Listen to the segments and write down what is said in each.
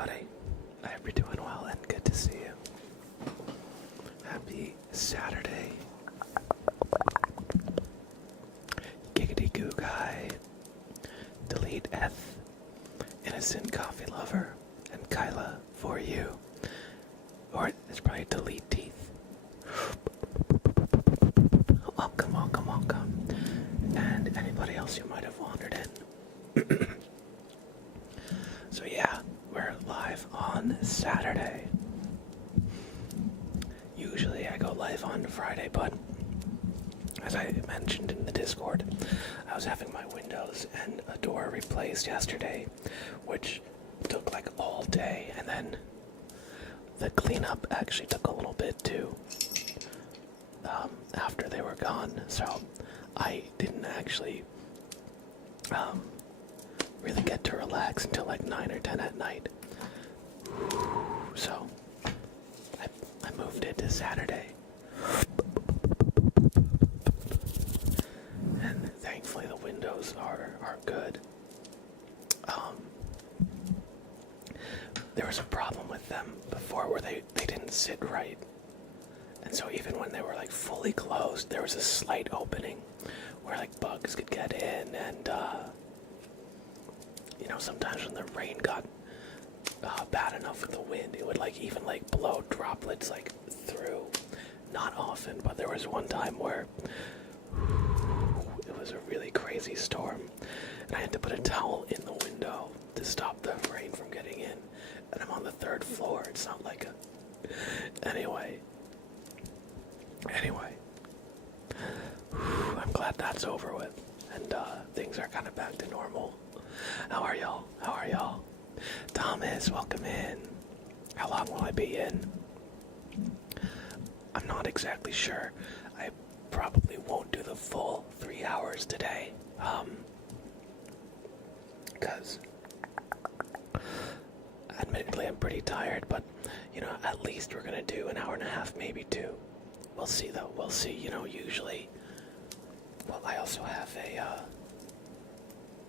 everybody. I hope you're doing well and good to see you. Happy Saturday. Giggity Goo Guy. Delete F. Innocent Coffee Lover. And Kyla for you. Or it's probably Delete Teeth. Welcome, welcome, welcome. And anybody else who might have wandered in. So yeah, we're live on Saturday. Usually I go live on Friday, but as I mentioned in the Discord, I was having my windows and a door replaced yesterday, which took like all day, and then the cleanup actually took a little bit too, after they were gone, so I didn't actually really get to relax until like 9 or 10 at night. So I moved it to Saturday. And thankfully the windows are good. There was a problem with them before where they didn't sit right. And so even when they were like fully closed, there was a slight opening where like bugs could get in, and sometimes when the rain got bad enough with the wind, it would like even like blow droplets like through. Not often, but there was one time where it was a really crazy storm, and I had to put a towel in the window to stop the rain from getting in. And I'm on the 3rd floor. It's not like a... Anyway, I'm glad that's over with, and things are kind of back to normal. How are y'all? Thomas, welcome in. How long will I be in? I'm not exactly sure. I probably won't do the full 3 hours today, because admittedly I'm pretty tired, but at least we're gonna do an hour and a half, maybe 2. We'll see though, usually. Well, I also have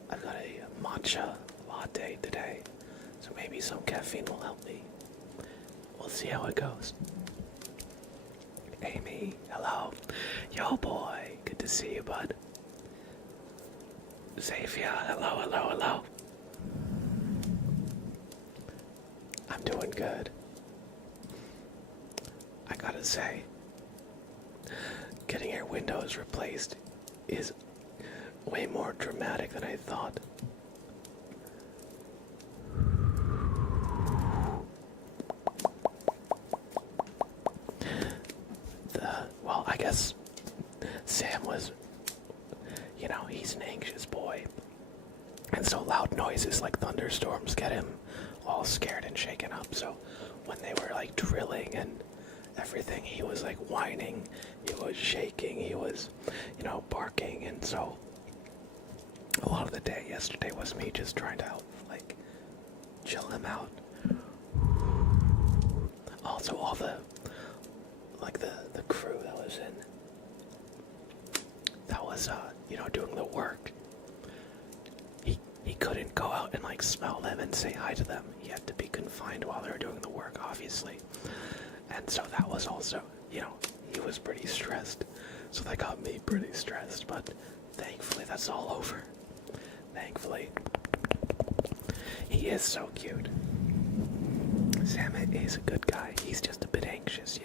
I've got a matcha latte today, so maybe some caffeine will help me. We'll see how it goes. Amy, hello. Yo boy, good to see you, bud. Xavier, hello. I'm doing good. I gotta say, getting your windows replaced is way more dramatic than I thought. Well, I guess Sam was, he's an anxious boy. And so loud noises like thunderstorms get him all scared and shaken up. So when they were like drilling and everything, he was like whining, he was shaking, he was, barking. And so a lot of the day yesterday was me just trying to help, like, chill him out. Also, all the crew that was doing the work, he couldn't go out and like smell them and say hi to them. He had to be confined while they were doing the work, obviously. And so that was also, he was pretty stressed. So that got me pretty stressed, but thankfully that's all over. Thankfully. He is so cute. Sam is a good guy. He's just a bit anxious,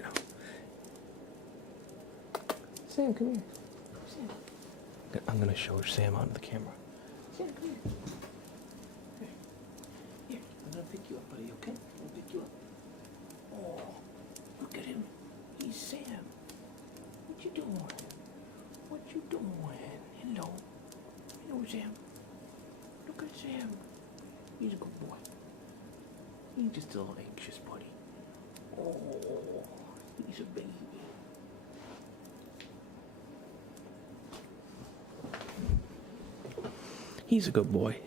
Sam, come here. Sam. I'm gonna show Sam onto the camera. Sam, come here. Here, I'm gonna pick you up, buddy, okay? I'm gonna pick you up. Oh, look at him. He's Sam. What you doing? What you doing? Hello. Hello, Sam. Look at Sam. He's a good boy. He's just a little anxious, buddy. Oh, he's a baby. He's a good boy.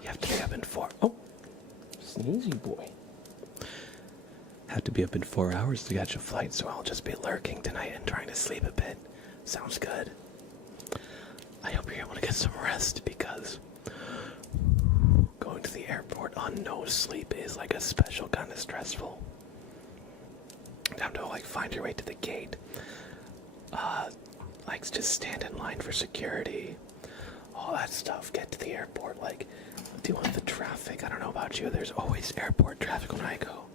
You have to be up in 4. Oh, sneezy boy. Have to be up in 4 hours to catch a flight, so I'll just be lurking tonight and trying to sleep a bit. Sounds good. I hope you're able to get some best because going to the airport on no sleep is like a special kind of stressful. Time to like find your way to the gate. Like just stand in line for security. All that stuff. Get to the airport. Like deal with the traffic. I don't know about you. There's always airport traffic when I go.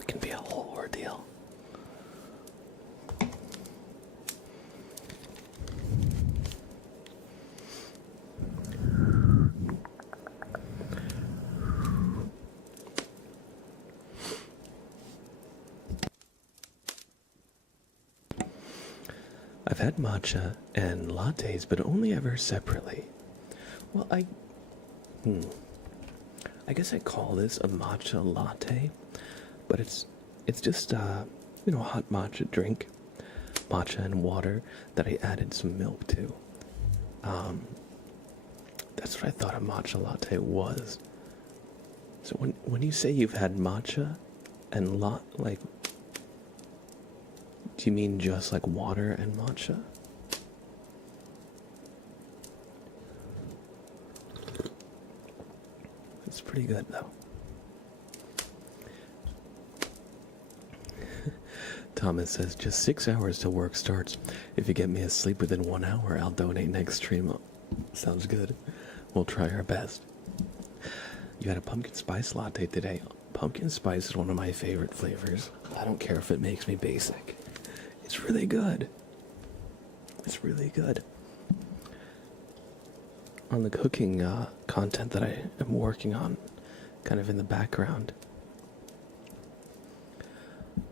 It can be a whole ordeal. I've had matcha and lattes, but only ever separately. Well, I guess I call this a matcha latte, but it's just a hot matcha drink, matcha and water that I added some milk to. That's what I thought a matcha latte was. So when you say you've had matcha and like, do you mean just like water and matcha? It's pretty good though. Thomas says, just 6 hours till work starts. If you get me asleep within 1 hour, I'll donate next stream. Sounds good. We'll try our best. You had a pumpkin spice latte today. Pumpkin spice is one of my favorite flavors. I don't care if it makes me basic. It's really good. It's really good. On the cooking content that I am working on, kind of in the background,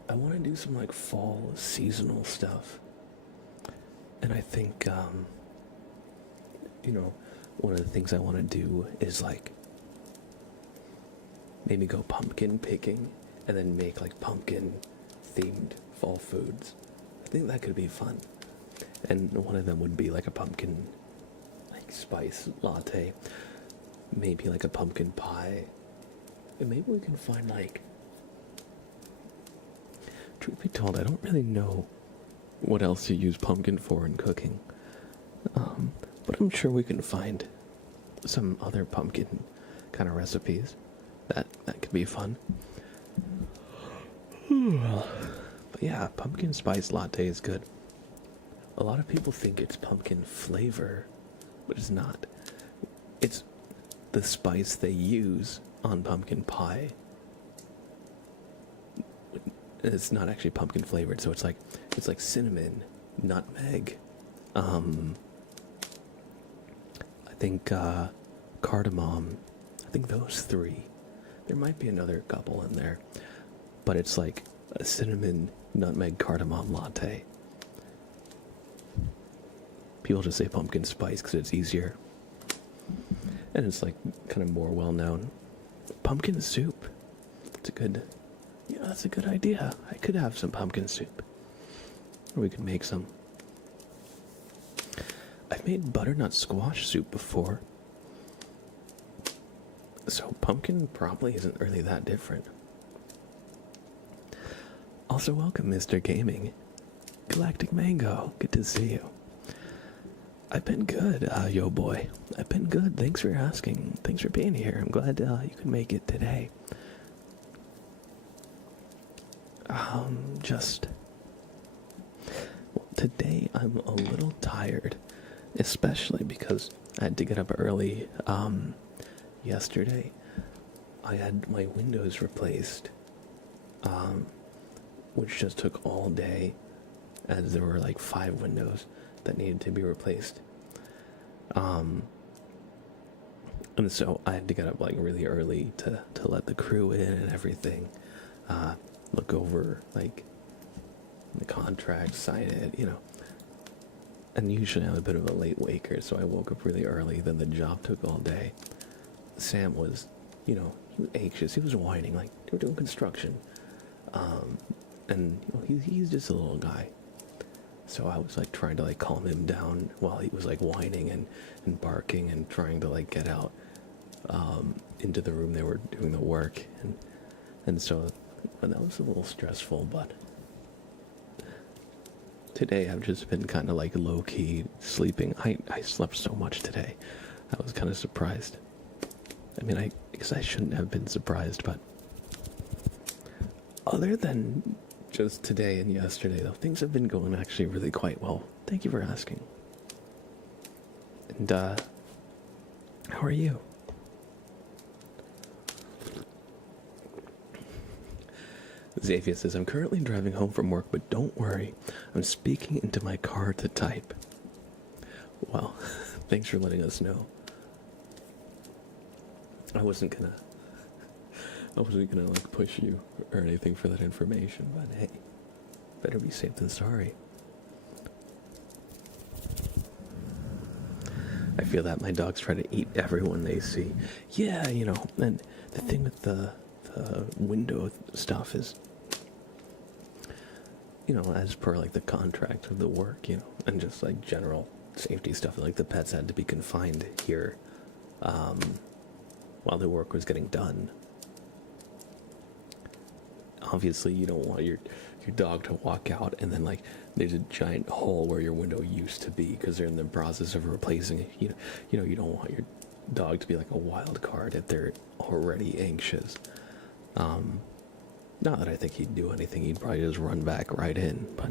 I want to do some like fall seasonal stuff. And I think, one of the things I want to do is like maybe go pumpkin picking and then make like pumpkin themed fall foods. I think that could be fun. And one of them would be like a pumpkin like spice latte, maybe like a pumpkin pie. And maybe we can find like, truth be told, I don't really know what else to use pumpkin for in cooking. But I'm sure we can find some other pumpkin kind of recipes that could be fun. But yeah, pumpkin spice latte is good. A lot of people think it's pumpkin flavor, but it's not. It's the spice they use on pumpkin pie. It's not actually pumpkin flavored, so it's like cinnamon, nutmeg, I think cardamom. I think those three. There might be another couple in there, but it's like a cinnamon, nutmeg, cardamom latte. People just say pumpkin spice because it's easier, and it's like kind of more well known. Pumpkin soup. It's a good. Yeah, that's a good idea. I could have some pumpkin soup, or we could make some. I've made butternut squash soup before, so pumpkin probably isn't really that different. Also, welcome, Mr. Gaming. Galactic Mango, good to see you. I've been good, yo boy. I've been good. Thanks for asking. Thanks for being here. I'm glad you could make it today. Today I'm a little tired, especially because I had to get up early. Yesterday, I had my windows replaced, which just took all day, as there were like 5 windows that needed to be replaced. And so I had to get up like really early to let the crew in and everything, look over like the contract, sign it, And usually I'm a bit of a late waker, so I woke up really early. Then the job took all day. Sam was, he was anxious. He was whining, like, they were doing construction. And he's just a little guy. So I was like trying to like calm him down while he was like whining and barking and trying to like get out into the room they were doing the work. And so that was a little stressful, but Today I've just been kind of like low-key sleeping. I slept so much today. I was kind of surprised. I mean, I guess I shouldn't have been surprised, but other than just today and yesterday, though, things have been going actually really quite well. Thank you for asking. And, how are you? Xavier says, I'm currently driving home from work, but don't worry. I'm speaking into my car to type. Well, thanks for letting us know. I wasn't gonna like push you or anything for that information, but hey, better be safe than sorry. I feel that my dogs try to eat everyone they see. Yeah, you know, and the thing with the window stuff is, you know, as per like the contract of the work, you know, and just like general safety stuff, like the pets had to be confined here while the work was getting done. Obviously, you don't want your dog to walk out and then like there's a giant hole where your window used to be because they're in the process of replacing it. You know, you don't want your dog to be like a wild card if they're already anxious. Not that I think he'd do anything, he'd probably just run back right in, but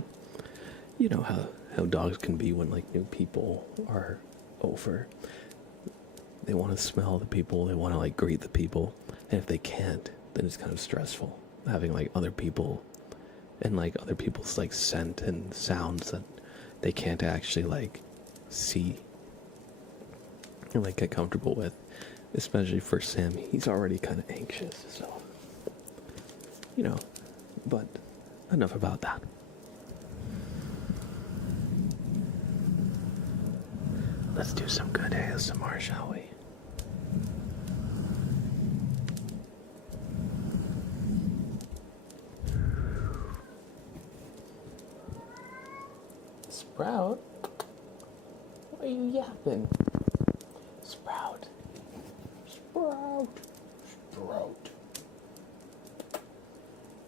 you know how dogs can be when like new people are over. They want to smell the people, they want to like greet the people, and if they can't, then it's kind of stressful having like other people and like other people's like scent and sounds that they can't actually like see and like get comfortable with, especially for Sam. He's already kind of anxious, so you know, but enough about that. Let's do some good ASMR, shall we? Sprout? Why are you yapping? Sprout. Sprout. Sprout.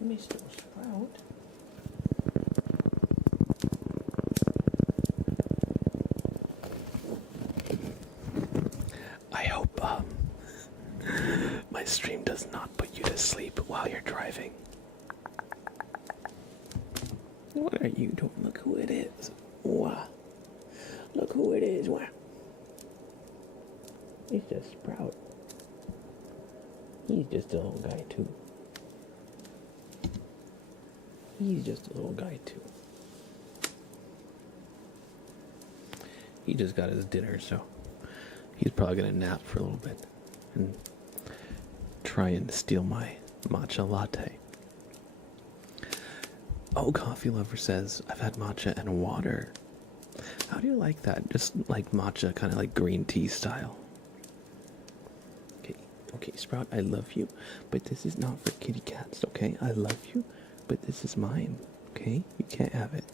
Mr. Sprout. I hope my stream does not put you to sleep while you're driving. What are you doing? Look who it is. Wow. Look who it is. Wow. It's just Sprout. He's just a little guy too. He's just a little guy too. He just got his dinner, so he's probably gonna nap for a little bit and try and steal my matcha latte. Oh, Coffee Lover says, I've had matcha and water. How do you like that? Just like matcha, kind of like green tea style. Okay, Sprout, I love you, but this is not for kitty cats, okay? I love you, but this is mine, okay? You can't have it.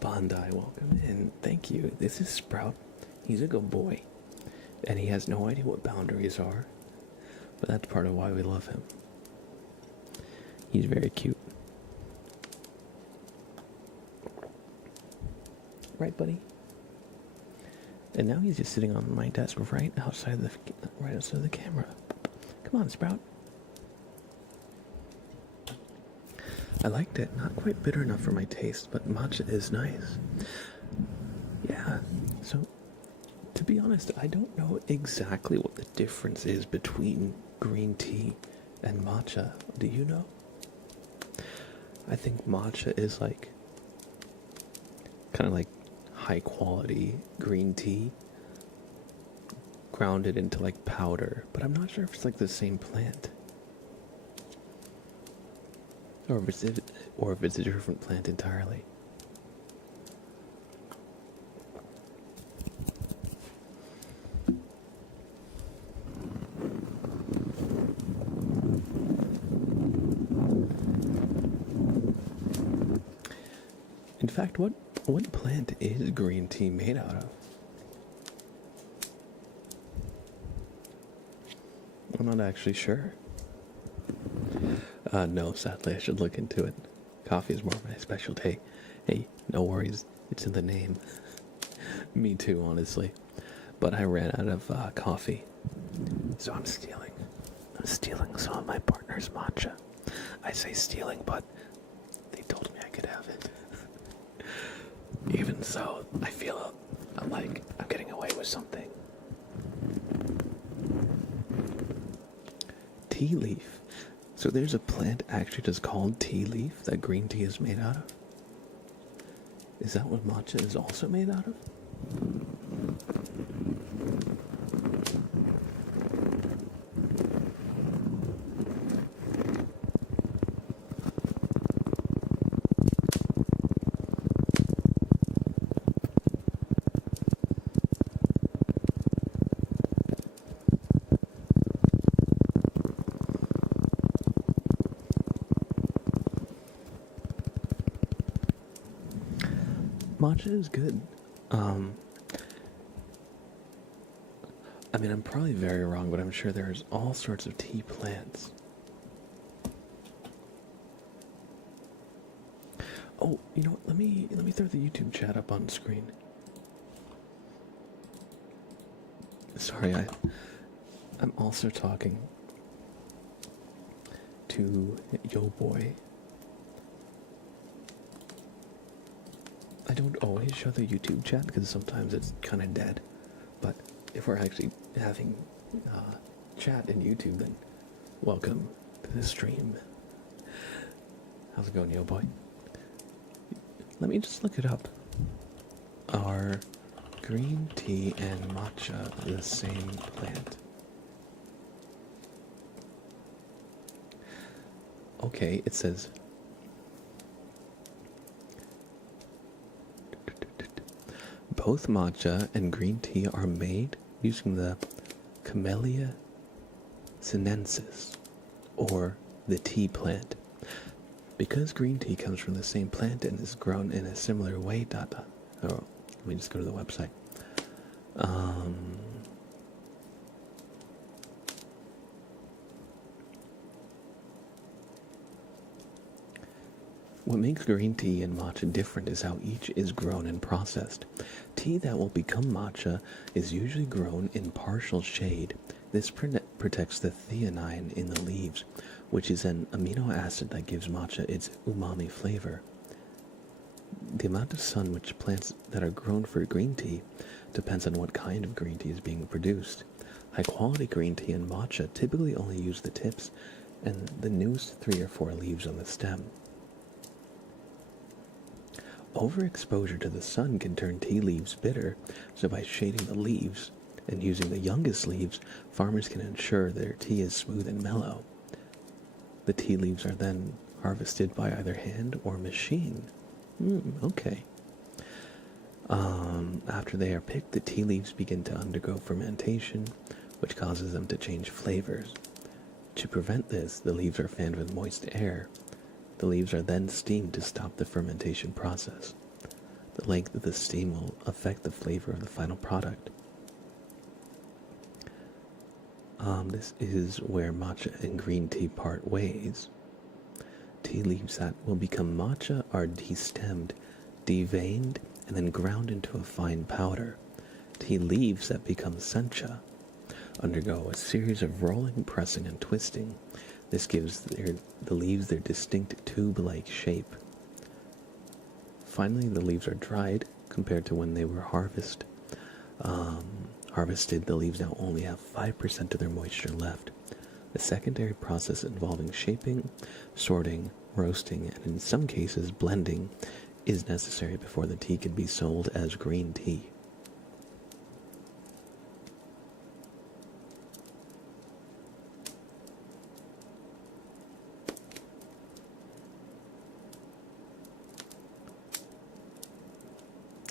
Bondi, welcome in. Thank you. This is Sprout. He's a good boy, and he has no idea what boundaries are, but that's part of why we love him. He's very cute. Right, buddy? And now he's just sitting on my desk right outside the camera. Come on, Sprout. I liked it. Not quite bitter enough for my taste, but matcha is nice. Yeah, so to be honest, I don't know exactly what the difference is between green tea and matcha. Do you know? I think matcha is like kind of like high quality green tea grounded into like powder, but I'm not sure if it's like the same plant or if it's a different plant entirely. In fact, what plant is green tea made out of? I'm not actually sure. No, sadly, I should look into it. Coffee is more of my specialty. Hey, no worries. It's in the name. Me too, honestly. But I ran out of coffee. So I'm stealing. I'm stealing some of my partner's matcha. I say stealing, but they told me I could have it. Even so, I feel like I'm getting away with something. Tea leaf. So there's a plant actually just called tea leaf that green tea is made out of? Is that what matcha is also made out of? Matcha is good. I mean, I'm probably very wrong, but I'm sure there's all sorts of tea plants. Oh, you know what? Let me throw the YouTube chat up on screen. Sorry, I'm also talking to Yo Boy. I don't always show the YouTube chat because sometimes it's kind of dead. But if we're actually having chat in YouTube, then welcome to the stream. How's it going, Yo Boy? Let me just look it up. Are green tea and matcha the same plant? Okay, it says both matcha and green tea are made using the Camellia sinensis, or the tea plant. Because green tea comes from the same plant and is grown in a similar way, let me just go to the website. What makes green tea and matcha different is how each is grown and processed. Tea that will become matcha is usually grown in partial shade. This protects the theanine in the leaves, which is an amino acid that gives matcha its umami flavor. The amount of sun which plants that are grown for green tea depends on what kind of green tea is being produced. High-quality green tea and matcha typically only use the tips and the newest 3 or 4 leaves on the stem. Overexposure to the sun can turn tea leaves bitter, so by shading the leaves and using the youngest leaves, farmers can ensure their tea is smooth and mellow. The tea leaves are then harvested by either hand or machine. Okay. After they are picked, the tea leaves begin to undergo fermentation, which causes them to change flavors. To prevent this, the leaves are fanned with moist air. The leaves are then steamed to stop the fermentation process. The length of the steam will affect the flavor of the final product. This is where matcha and green tea part ways. Tea leaves that will become matcha are destemmed, deveined, and then ground into a fine powder. Tea leaves that become sencha undergo a series of rolling, pressing, and twisting. This gives the leaves their distinct tube-like shape. Finally, the leaves are dried compared to when they were harvested. The leaves now only have 5% of their moisture left. A secondary process involving shaping, sorting, roasting, and in some cases blending is necessary before the tea can be sold as green tea.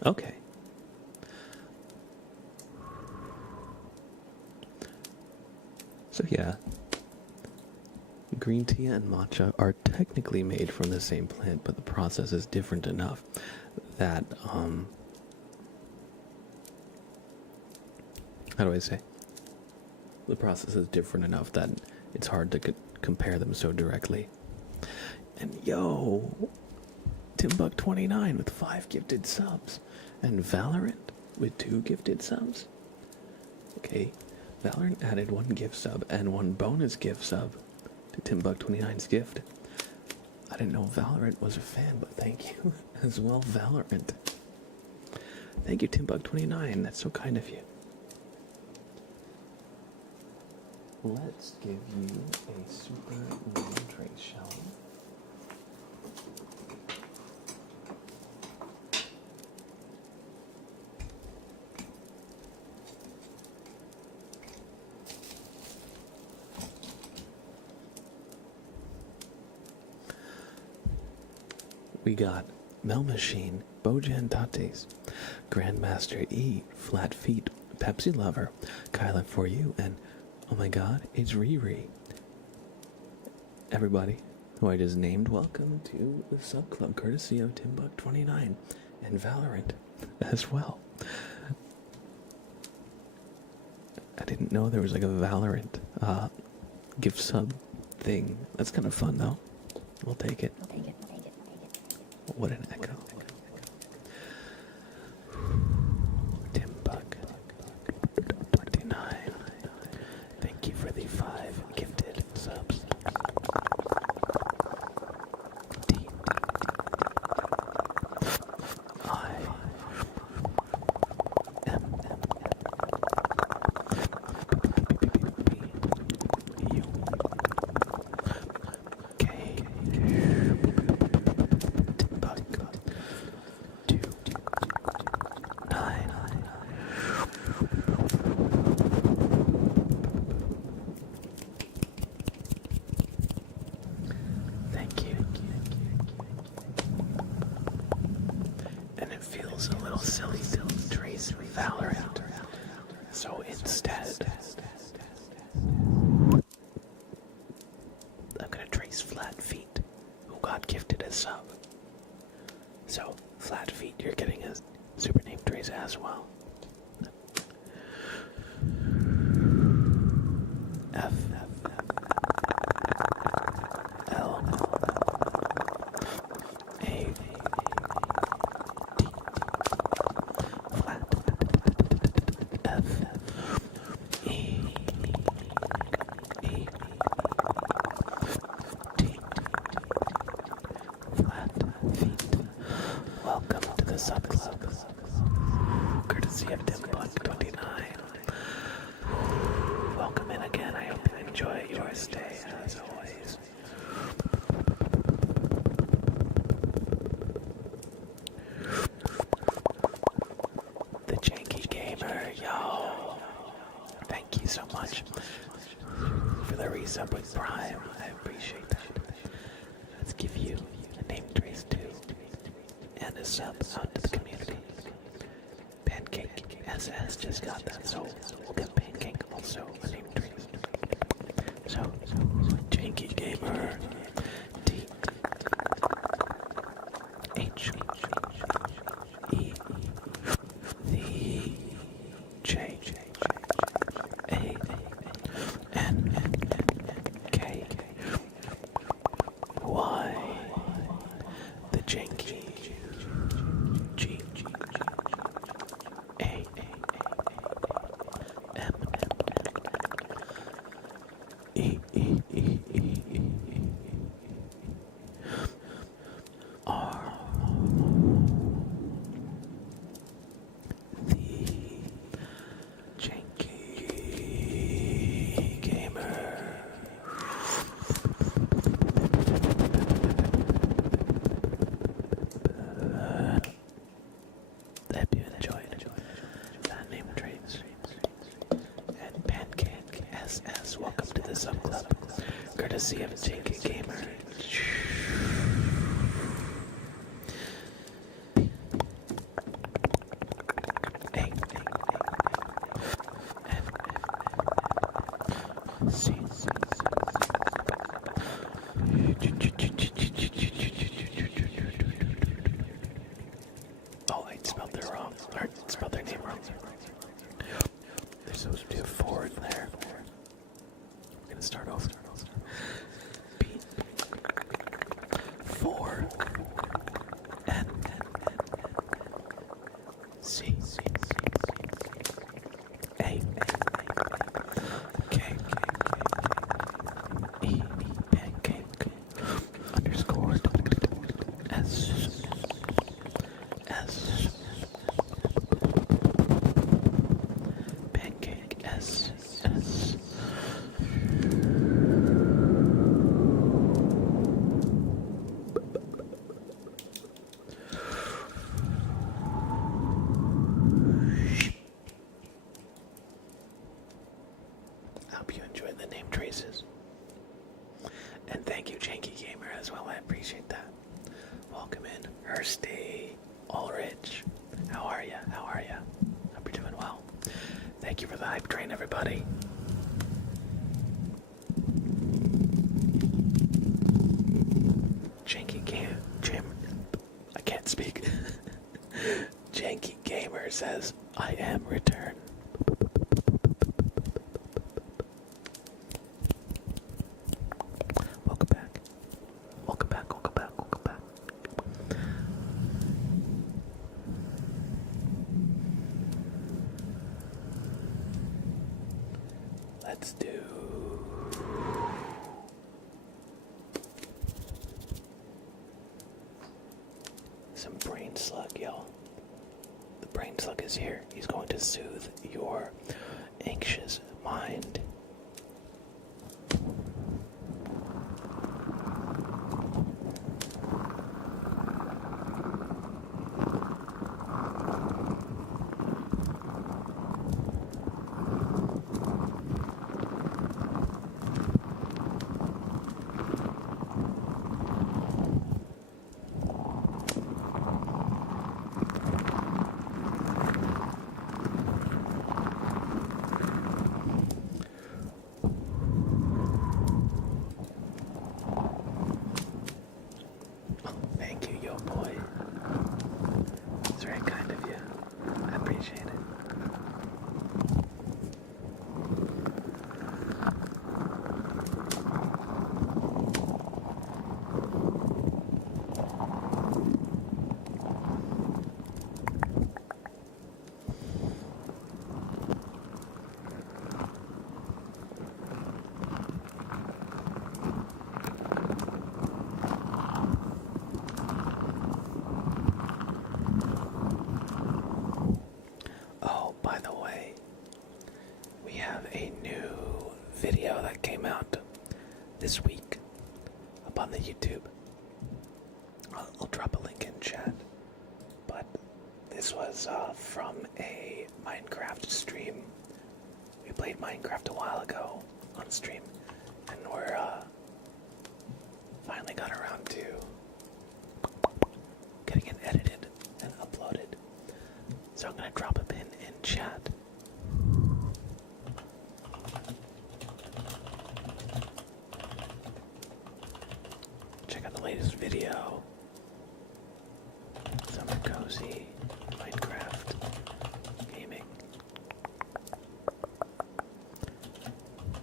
Okay. So yeah, green tea and matcha are technically made from the same plant, but the process is different enough that, how do I say? The process is different enough that it's hard to compare them so directly. And yo, Timbuck29 with 5 gifted subs. And Valorant with 2 gifted subs. Okay, Valorant added 1 gift sub and 1 bonus gift sub to Timbuck29's gift. I didn't know Valorant was a fan, but thank you as well, Valorant. Thank you, Timbuck29. That's so kind of you. Let's give you a super name trace, shall we? We got Mel Machine, Bojan Tates, Grandmaster E, Flat Feet, Pepsi Lover, Kyla For You, and oh my god, it's Riri. Everybody who I just named, welcome to the sub club, courtesy of Timbuck29 and Valorant as well. I didn't know there was like a Valorant gift sub thing. That's kind of fun though. We'll take it. What an echo. Timbuck29. Thank you for the 5 gifted subs. D I M U K Thank you. And it feels a little silly to trace Valorant. So instead, I'm gonna trace Flat Feet, who got gifted a sub. So, Flat Feet, you're getting a super name trace as well. F L A D Flat F E E T Flat Feet. Welcome to the sub club, courtesy of Timbuck29. Welcome in again. I hope you enjoy your stay as always. The Janky Gamer, yo. Thank you so much for the resub with Prime. I appreciate that. Let's give you a name trace too, and a sub out to the community. Pancake SS just got that, so we'll get Pancake also a name trace. So, Janky Gamer, T H E V J A N K Y. The Janky G A M E E E E E R. The Janky Gamer. I hope you enjoyed that name trace. And Pancake SS, welcome to the sub club, courtesy of Janky Gamer. Oh, I spelled it wrong. Or spelled their name wrong. There's supposed to be a 4 in there. We're gonna start over. B 4 C A K E pancake underscore S pancake S. I hope you enjoyed the name traces. And thank you, Janky Gamer, as well. I appreciate that. Welcome in, Hursty, Ulrich. How are ya? Hope you're doing well. Thank you for the hype train, everybody. I can't speak. Janky Gamer says, I am return. Welcome back. Let's do some brain slug, y'all. The brain slug is here. He's going to soothe your anxious mind. Thank you, yo boy. It's very kind of you. I appreciate it. By the way, we have a new video that came out this week up on the YouTube. I'll drop a link in chat, but this was from a Minecraft stream. We played Minecraft a while ago on stream, and we're finally got around to getting it edited and uploaded. So I'm going to drop a pin in chat. Check out the latest video. Summer Cozy, Minecraft, gaming.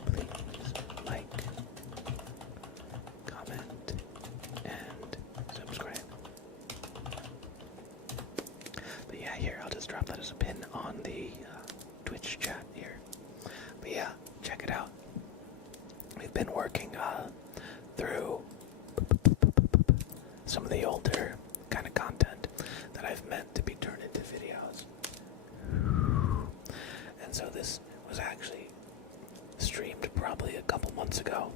Please like, comment, and subscribe. But yeah, here, I'll just drop that as a pin on the Twitch chat here. But yeah, check it out. We've been working through some of the older kind of content that I've meant to be turned into videos. And so this was actually streamed probably a couple months ago.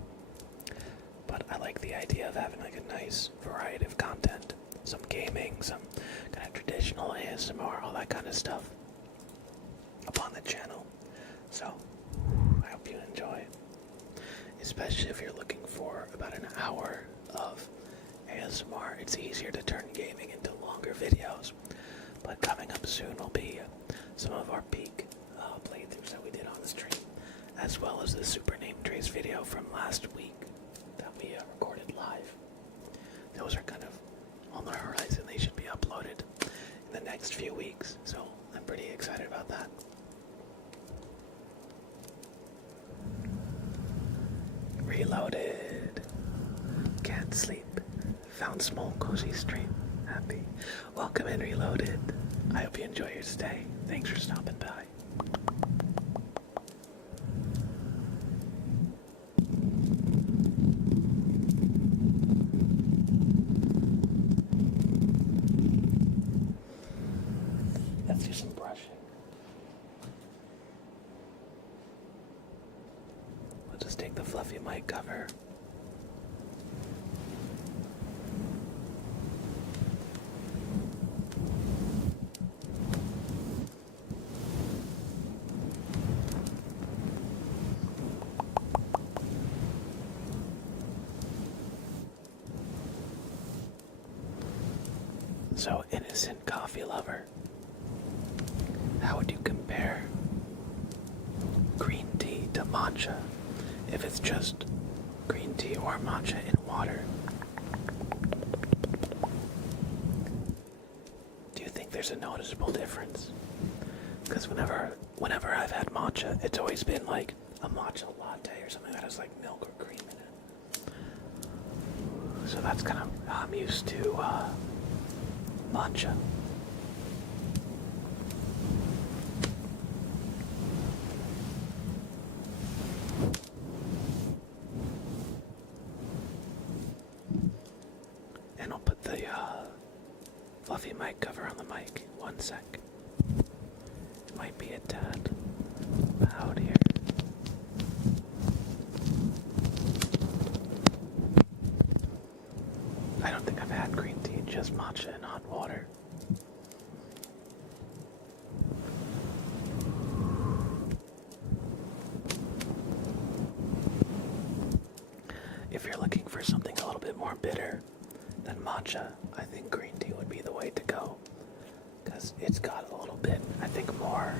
But I like the idea of having like a nice variety of content. Some gaming, some kind of traditional ASMR, all that kind of stuff up on the channel. So, I hope you enjoy. Especially if you're looking for about an hour of ASMR. It's easier to turn gaming into longer videos. But coming up soon will be some of our peak playthroughs that we did on the stream, as well as the Super Name Trace video from last week that we recorded live. Those are kind of on the horizon. They should be uploaded in the next few weeks, so I'm pretty excited about that. Reloaded. Can't sleep. Found small cozy stream. Happy. Welcome in, Reloaded. I hope you enjoy your stay. Thanks for stopping by. Let's do some brushing. We'll just take the fluffy mic cover. So, innocent coffee lover, how would you compare green tea to matcha if it's just green tea or matcha in water? Do you think there's a noticeable difference? Because whenever I've had matcha, it's always been like a matcha latte or something that has like milk or cream in it. So that's kind of how I'm used to matcha. And I'll put the fluffy mic cover on the mic. 1 sec. It might be a tad loud here. I don't think I've had green tea, just matcha and hot water. If you're looking for something a little bit more bitter than matcha, I think green tea would be the way to go. Because it's got a little bit, I think, more,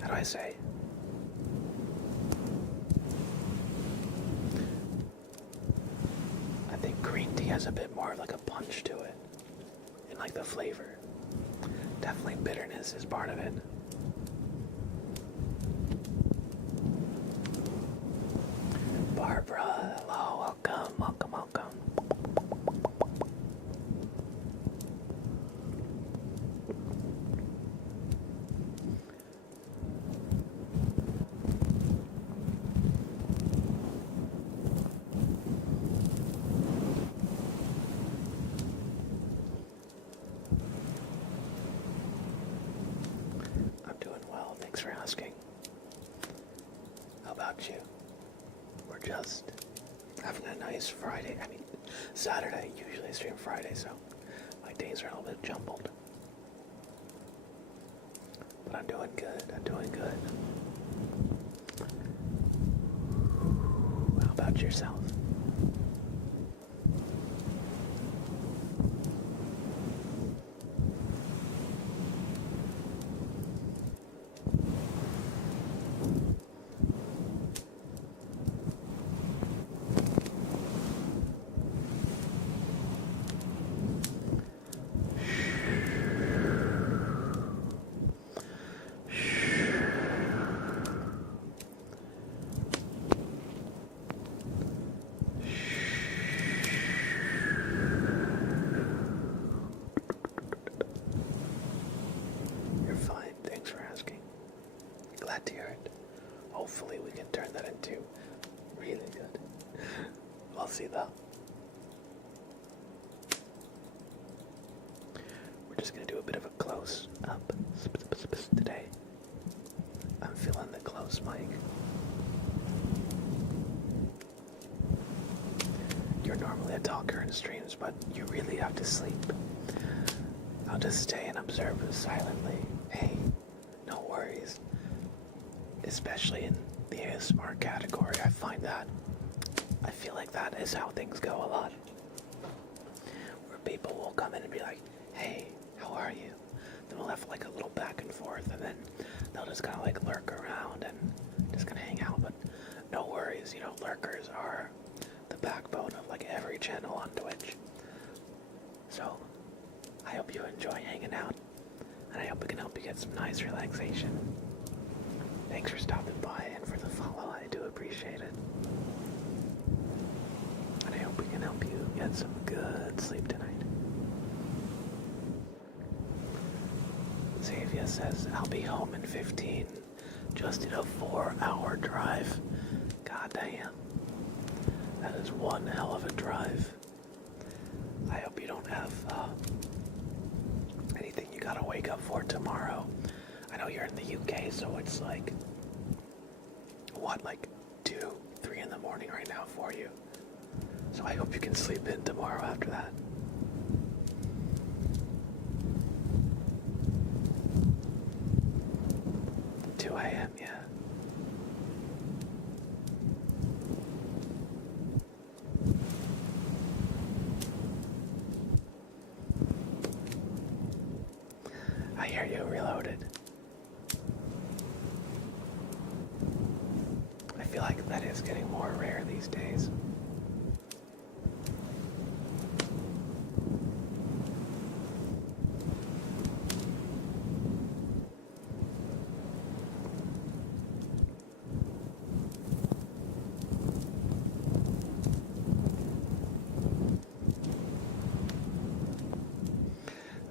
how do I say? I think green tea has a bit more of like a punch to it. And like the flavor. Definitely bitterness is part of it. Barbara, hello, welcome, welcome, welcome. I'm doing well, thanks for asking. How about you? We're just having a nice Friday. I mean, Saturday. Usually I stream Friday, so my days are a little bit jumbled. But I'm doing good. I'm doing good. How about yourself? Glad to hear it. Hopefully we can turn that into really good. We'll see though. We're just gonna do a bit of a close up today. I'm feeling the close mic. You're normally a talker in streams, but you really have to sleep. I'll just stay and observe silently. Hey, no worries. Especially in the ASMR category, I feel like that is how things go a lot. Where people will come in and be like, hey, how are you? Then we'll have like a little back and forth, and then they'll just kind of like lurk around and just kind of hang out. But no worries, you know, lurkers are the backbone of like every channel on Twitch. So I hope you enjoy hanging out, and I hope we can help you get some nice relaxation. Thanks for stopping by and for the follow. I do appreciate it. And I hope we can help you get some good sleep tonight. Xavier says, I'll be home in 15. Just did a 4-hour drive. God damn. That is one hell of a drive. I hope you don't have anything you gotta wake up for tomorrow. I know you're in the UK, so it's like, what, like 2, 3 in the morning right now for you. So I hope you can sleep in tomorrow after that. Yeah. I hear you, Reloaded. I feel like that is getting more rare these days.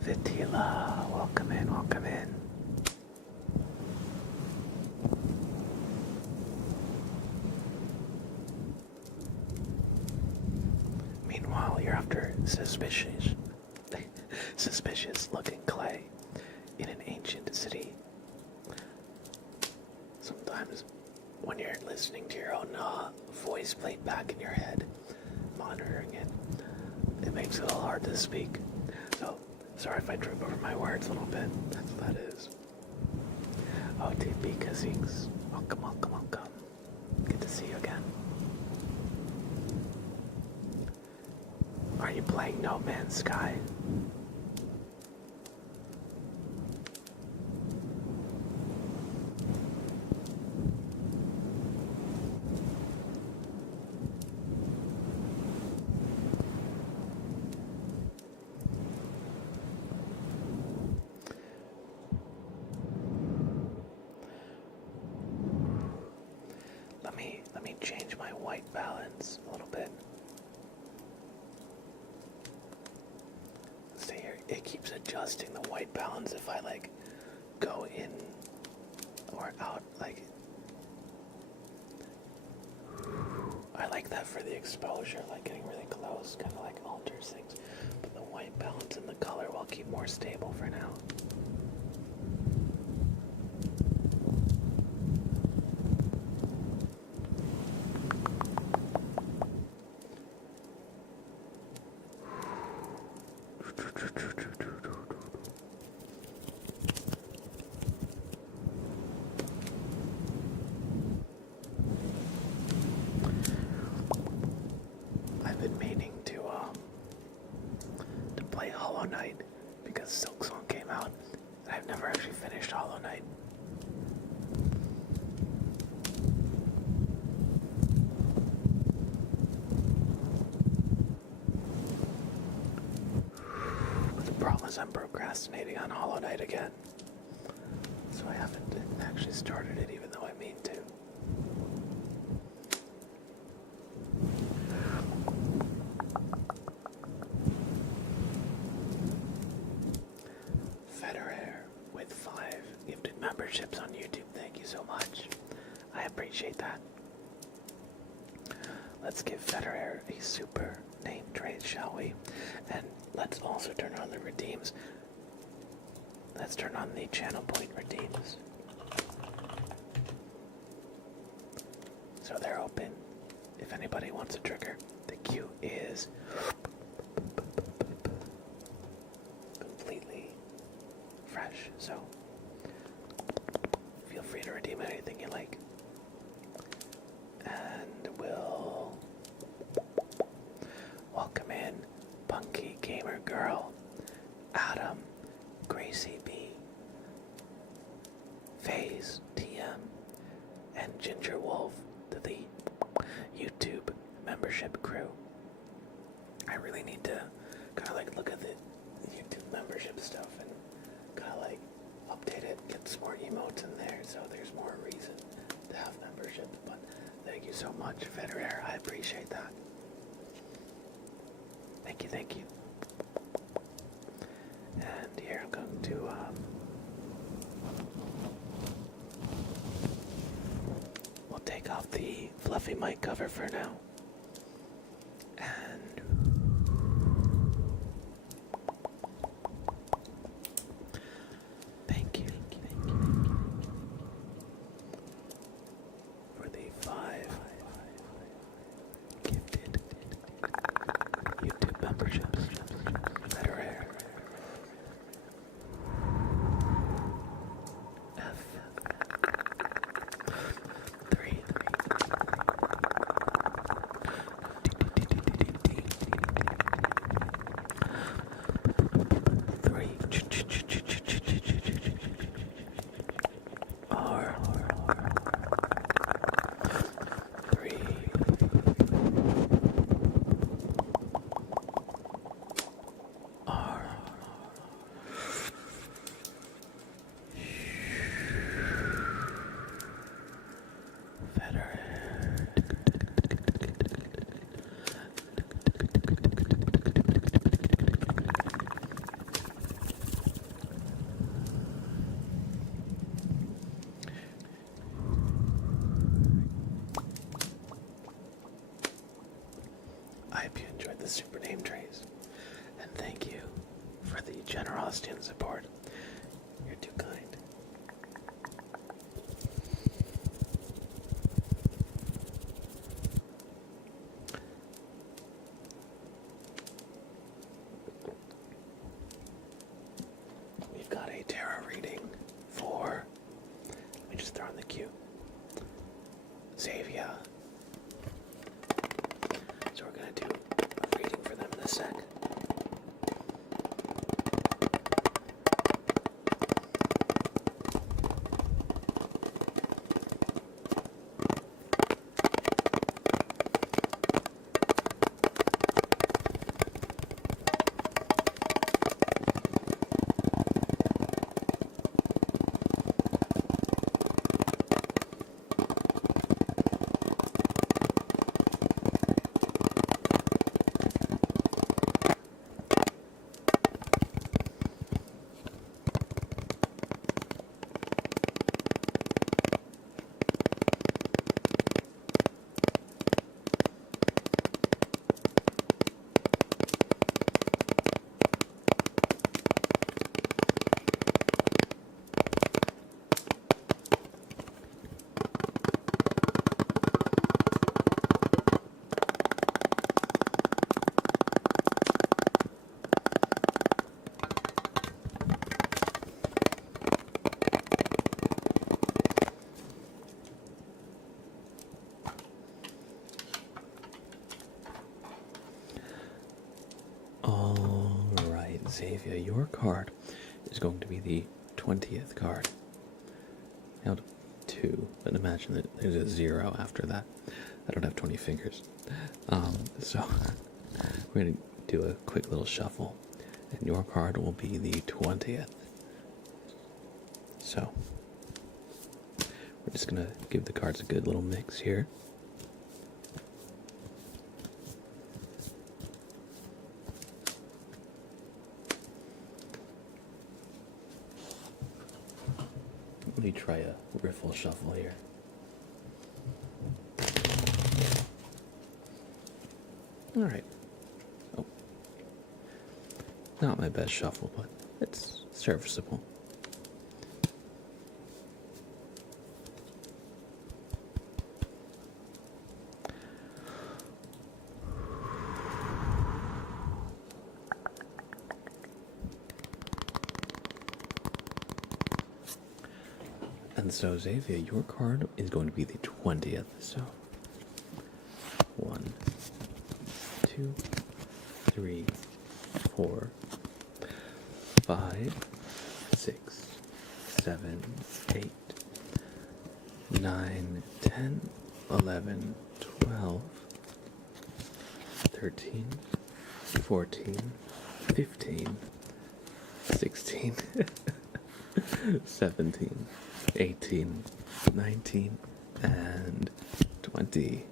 Vitila, welcome in, welcome in. Meanwhile, you're after suspicious looking clay in an ancient city. Sometimes when you're listening to your own voice played back in your head, monitoring it, it makes it a little hard to speak. So, sorry if I trip over my words a little bit. That's what that is. OTP Kazings. Welcome, welcome, welcome. Good to see you again. Are you playing No Man's Sky? Let me change my white balance a little bit. See here, it keeps adjusting the white balance if I like go in or out. Like, I like that for the exposure, like getting really close kind of like alters things. But the white balance and the color will keep more stable for now. I've been meaning to play Hollow Knight because Silksong came out, and I've never actually finished Hollow Knight. But the problem is I'm procrastinating on Hollow Knight again, so I haven't actually started it even though I mean to. With 5 gifted memberships on YouTube. Thank you so much. I appreciate that. Let's give Federer a super name trade, shall we? And let's also turn on the redeems. Let's turn on the channel point redeems. So they're open. If anybody wants a trigger, the queue is completely fresh, so feel free to redeem anything you like. And we'll welcome in Punky Gamer Girl, Adam, Gracie B, FaZe TM, and Ginger Wolf to the YouTube membership crew. I really need to kind of like look at the YouTube membership stuff and kind of like update it, get some more emotes in there so there's more reason to have membership. But thank you so much, Federer. I appreciate that. Thank you, thank you. And here I'm going to fluffy mic cover for now. And thank you for the 5 gifted YouTube memberships that are rare. F3 R 3 R Veteran. I hope you enjoyed the super name trays, and thank you for the generosity and support. You're too kind. We've got a tarot reading for, let me just throw in the queue, Xavier. So we're going to do a reading for them in a sec. Alright, Xavier, your card is going to be the 20th card. Out of 2, but imagine that there's a 0 after that. I don't have 20 fingers. So we're going to do a quick little shuffle, and your card will be the 20th. So we're just going to give the cards a good little mix here. Let me try a riffle shuffle here. Alright. Oh. Not my best shuffle, but it's serviceable. And so, Xavier, your card is going to be the 20th. So, 1, 2, 3, 4, 5, 6, 7, 8, 9, 10, 11, 12, 13, 14, 15, 16, 17, 18, 19, and 20.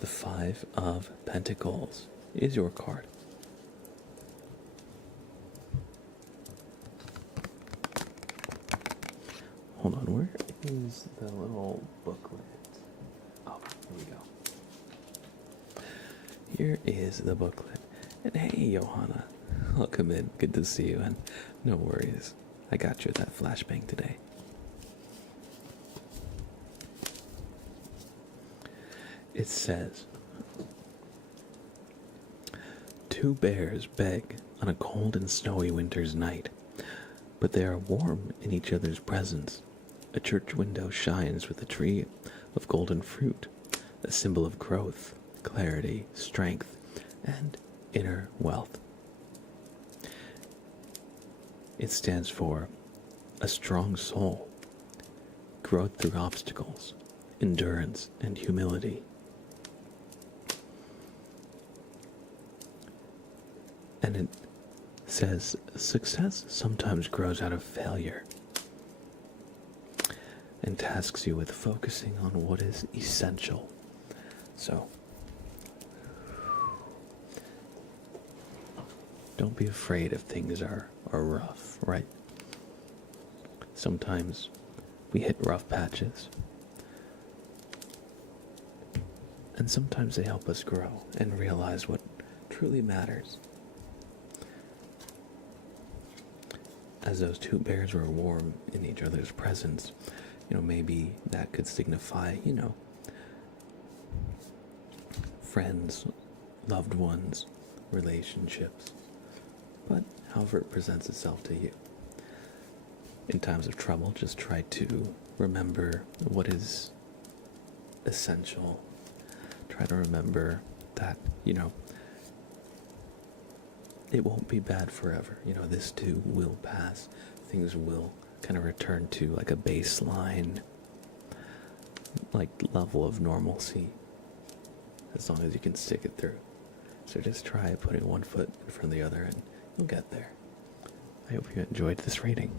The 5 of Pentacles is your card. Hold on, where is the little booklet? Oh, here we here is the booklet. And hey, Johanna, welcome in. Good to see you, and no worries. I got you at that flashbang today. It says, two bears beg on a cold and snowy winter's night, but they are warm in each other's presence. A church window shines with a tree of golden fruit, a symbol of growth, clarity, strength, and inner wealth. It stands for a strong soul, growth through obstacles, endurance, and humility. And it says success sometimes grows out of failure and tasks you with focusing on what is essential. So, don't be afraid if things are rough, right? Sometimes we hit rough patches. And sometimes they help us grow and realize what truly matters. As those two bears were warm in each other's presence, maybe that could signify, friends, loved ones, relationships, but however it presents itself to you. In times of trouble, just try to remember what is essential. Try to remember that, it won't be bad forever. This too will pass. Things will kind of return to like a baseline, like level of normalcy, as long as you can stick it through. So just try putting one foot in front of the other and you'll get there. I hope you enjoyed this reading.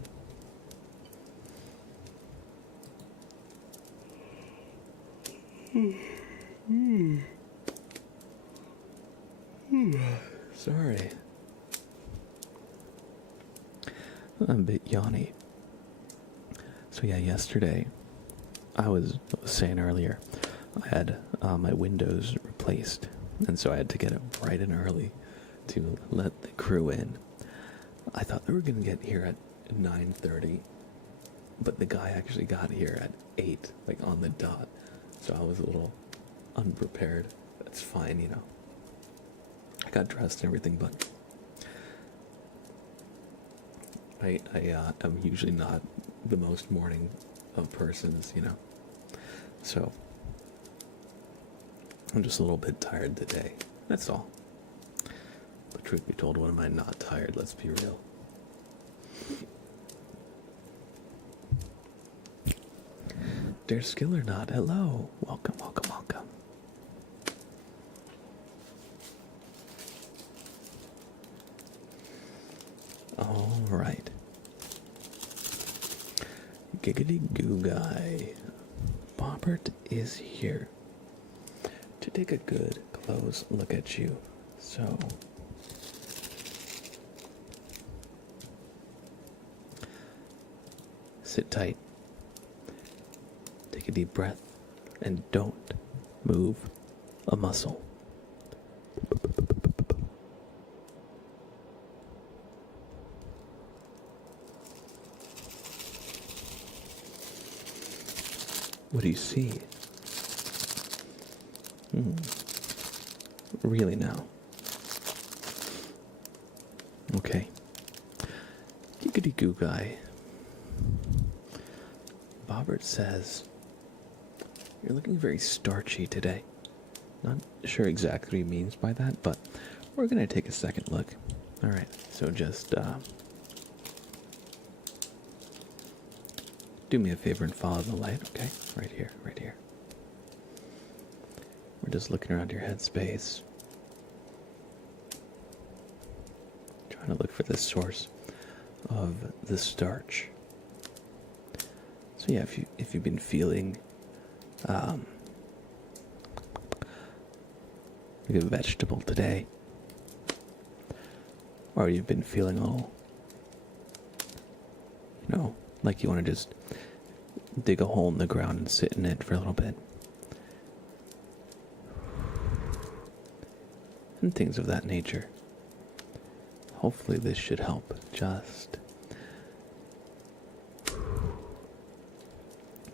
Sorry. I'm a bit yawny. So yeah, yesterday, I was saying earlier, I had my windows replaced, and so I had to get up bright and early to let the crew in. I thought they were going to get here at 9:30, but the guy actually got here at 8, like on the dot, so I was a little unprepared. That's fine, I got dressed and everything, but I am usually not the most morning of persons, so I'm just a little bit tired today, that's all. But truth be told, when am I not tired? Let's be real. Dear Skill or Not, hello, welcome, welcome, welcome. All right. Giggity Goo Guy. Bobbert is here to take a good close look at you. So, sit tight. Take a deep breath and don't move a muscle. What do you see? Really now? Okay. Giggity Goo Guy. Bobbert says, you're looking very starchy today. Not sure exactly what he means by that, but we're going to take a second look. Alright, so just do me a favor and follow the light, okay? Right here, right here. We're just looking around your head space. Trying to look for the source of the starch. So yeah, if you've been feeling like a vegetable today, or you've been feeling all, like you want to just dig a hole in the ground and sit in it for a little bit. and things of that nature. Hopefully this should help just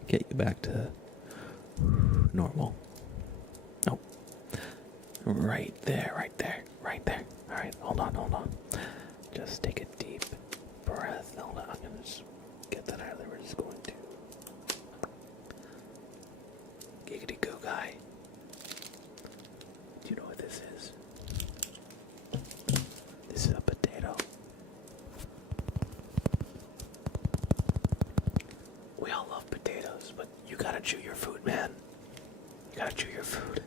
get you back to normal. Oh, right there, right there, right there. All right, hold on. Just take a deep breath. Hold on, I'm gonna just get that out of there. We're just going to giggity goo guy. Do you know what this is? This is a potato. We all love potatoes, but you gotta chew your food, man. You gotta chew your food.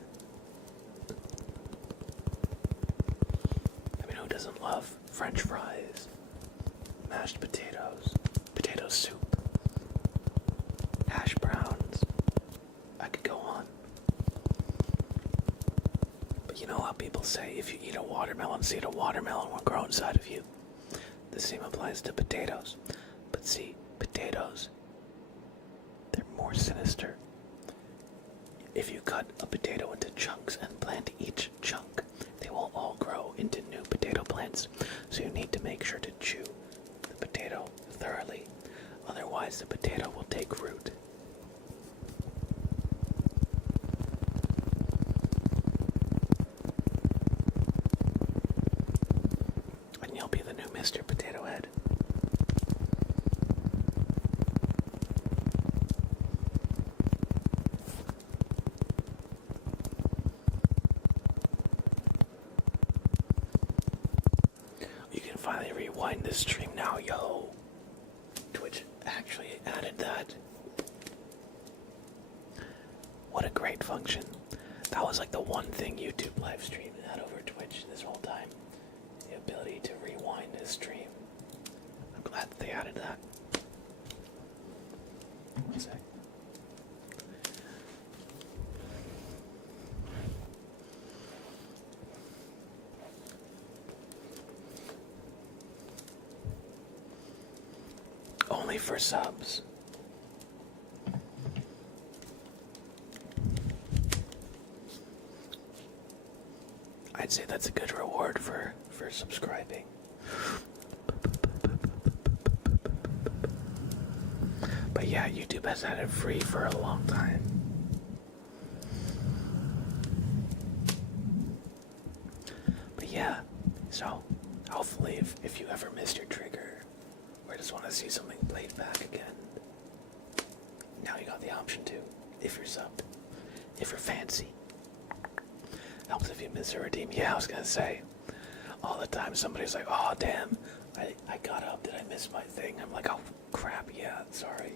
I mean, who doesn't love French fries, mashed potatoes, potato soup, hash browns? I could go on. But you know how people say if you eat a watermelon seed, a watermelon will grow inside of you. The same applies to potatoes. But see, potatoes, they're more sinister. If you cut a potato into chunks and plant each chunk, they will all grow into new potato plants. So you need to make sure to chew the potato thoroughly. Otherwise, the potato will take root. And you'll be the new Mr. Potato Head. You can finally rewind this stream now, yo. Twitch actually added that. What a great function. That was like the one thing YouTube live stream had over Twitch this whole time. The ability to rewind a stream. I'm glad that they added that. One sec. Only for subs. I'd say that's a good reward for subscribing. But yeah, YouTube has had it free for a long time. But yeah, so hopefully if you ever missed your trigger or just want to see something played back again, now you got the option to, if you're subbed, if you're fancy. Helps if you miss a redeem. Yeah, I was gonna say, all the time somebody's like, oh damn, I got up, did I miss my thing? I'm like, oh crap, yeah, sorry.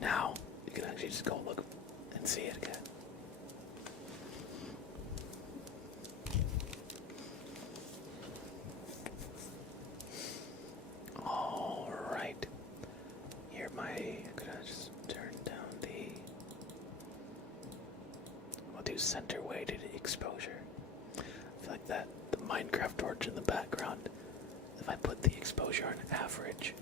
Now, you can actually just go look and see it again. Alright. Here I'm gonna just turn down I'll do center weighted exposure. I feel like that, the Minecraft torch in the background, if I put the exposure on average,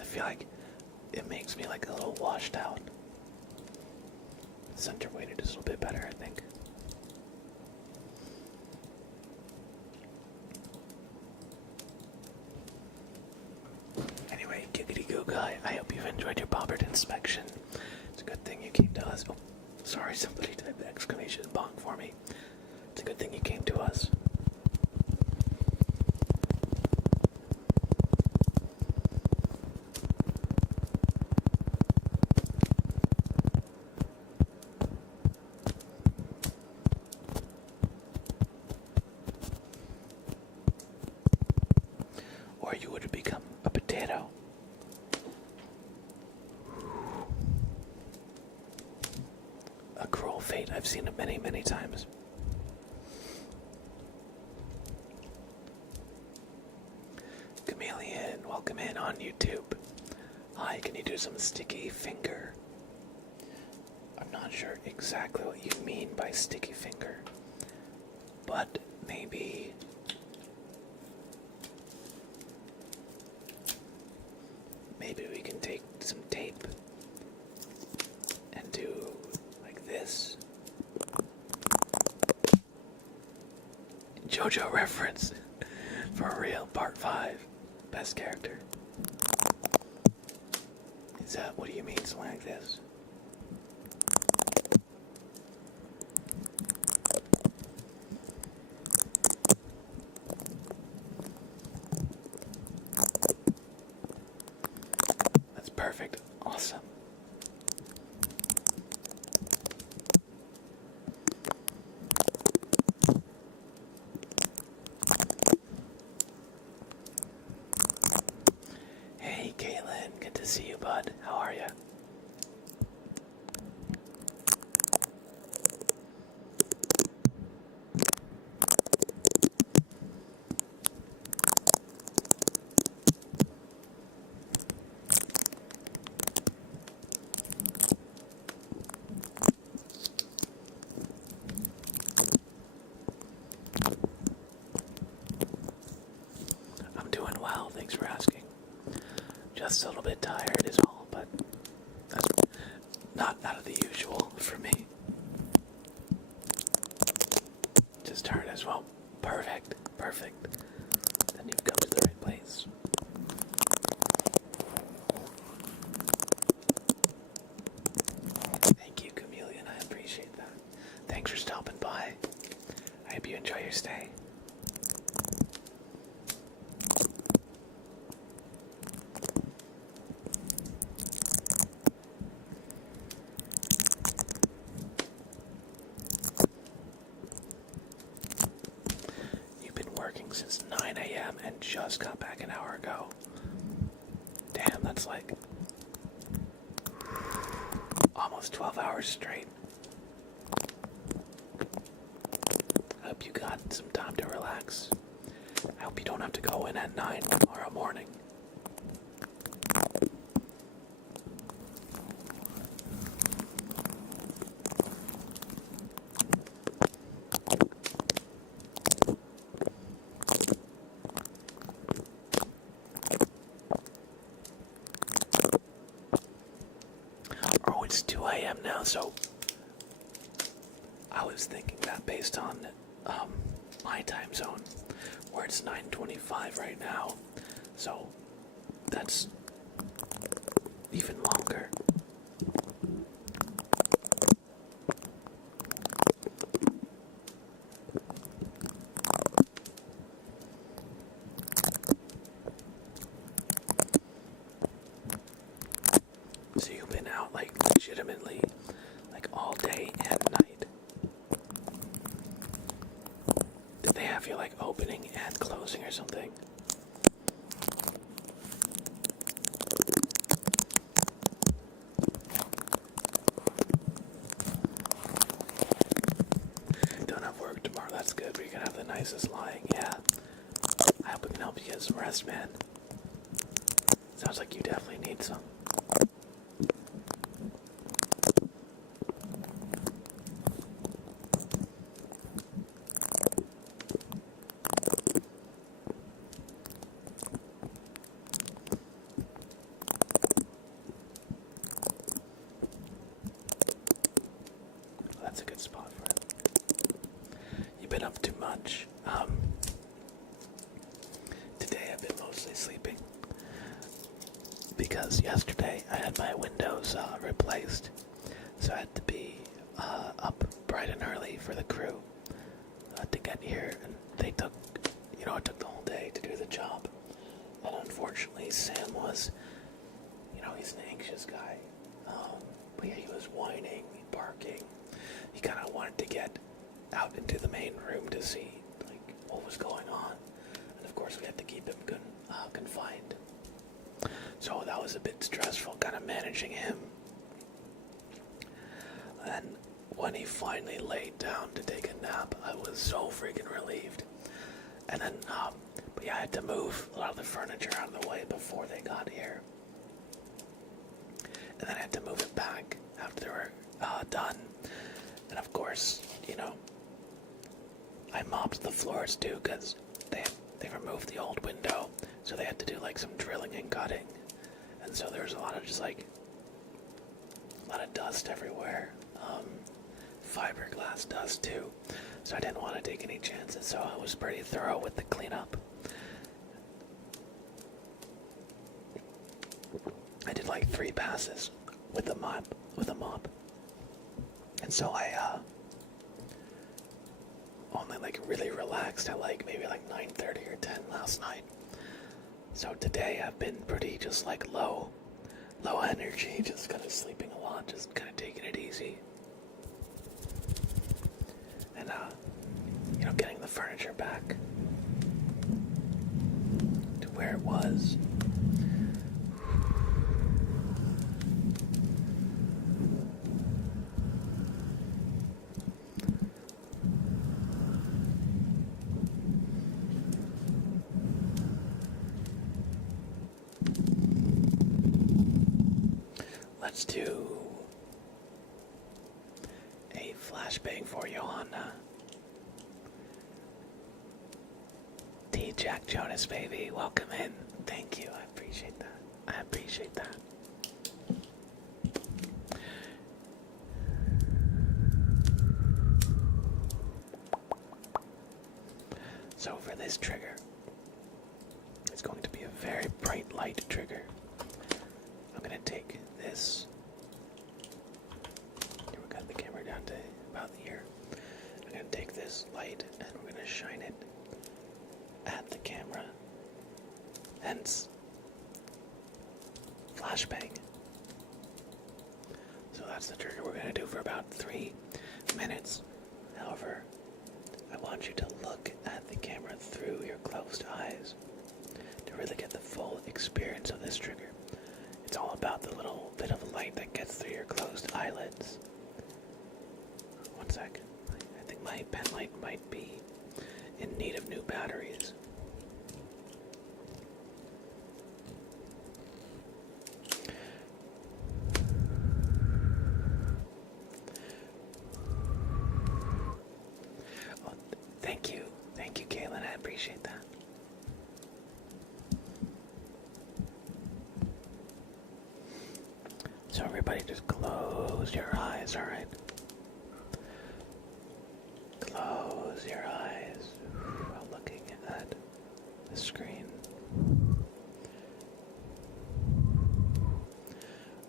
I feel like it makes me like a little washed out. Center weighted is a little bit better, I think. Anyway, giggity goo guy, I hope you've enjoyed your Bobbert inspection. It's a good thing you came to us. Oh, sorry, somebody typed exclamation bonk for me. It's a good thing you came to us. Or you would have become a potato. A cruel fate. I've seen it many, many times. Chameleon, welcome in on YouTube. Hi, can you do some sticky finger? I'm not sure exactly what you mean by sticky finger, but maybe we can take some tape and do JoJo reference. For real, part 5. Best character. Is that, what do you mean, something like this? That's perfect. Awesome. Hey, Caitlin. Good to see you, bud. How are you? I'm doing well. Thanks for asking. Just a little bit tired is all, but that's not out of the usual for me. Just tired as well. Perfect. Perfect. Then you've come to the right place. Thank you, Chameleon. I appreciate that. Thanks for stopping by. I hope you enjoy your stay. You've been working since 9 a.m. and just got back an hour ago. Damn, that's like almost 12 hours straight. I hope you got some time to relax. I hope you don't have to go in at 9 tomorrow morning. Oh, it's 2 a.m. now, so I was thinking that based on my time zone, where it's 9:25 right now, so that's even longer. So you've been out like legitimately like all day and night. Did they have you like opening and closing or something? Don't have work tomorrow, that's good. We can have the nicest lying, yeah. I hope we can help you get some rest, man. Sounds like you definitely need some. That's a good spot for it. You've been up too much. Today I've been mostly sleeping because yesterday I had my windows replaced, so I had to be up bright and early for the crew to get here, and they took, it took the whole day to do the job, and unfortunately Sam was, he's an anxious guy, but yeah, he was whining, barking. He kind of wanted to get out into the main room to see like what was going on, and of course we had to keep him confined. So that was a bit stressful, kind of managing him. And when he finally laid down to take a nap, I was so freaking relieved. And then, but yeah, I had to move a lot of the furniture out of the way before they got here. And then I had to move it back after they were done. And of course, I mopped the floors too, because they removed the old window, so they had to do like some drilling and cutting. And so there was a lot of dust everywhere. Fiberglass dust too. So I didn't want to take any chances, so I was pretty thorough with the cleanup. I did like 3 passes with a mop. And so I only like really relaxed at like maybe like 9:30 or 10 last night. So today I've been pretty just like low energy, just kind of sleeping a lot, just kind of taking it easy. And getting the furniture back to where it was. Let's do a flashbang for you on T. Jack Jonas, baby. Welcome in. Thank you. I appreciate that. I appreciate that. So for this trigger, it's going to be a very bright light trigger. I'm going to take this. Here, we got the camera down to about here. I'm going to take this light and we're going to shine it at the camera. Hence, flashbang. So that's the trigger we're going to do for about 3 minutes. However, I want you to look at the camera through your closed eyes to really get the full experience of this trigger. It's all about the little bit of light that gets through your closed eyelids. One sec. I think my pen light might be in need of new batteries. Oh, thank you. Thank you, Kaylin. I appreciate that. So everybody just close your eyes, alright? Close your eyes while looking at the screen.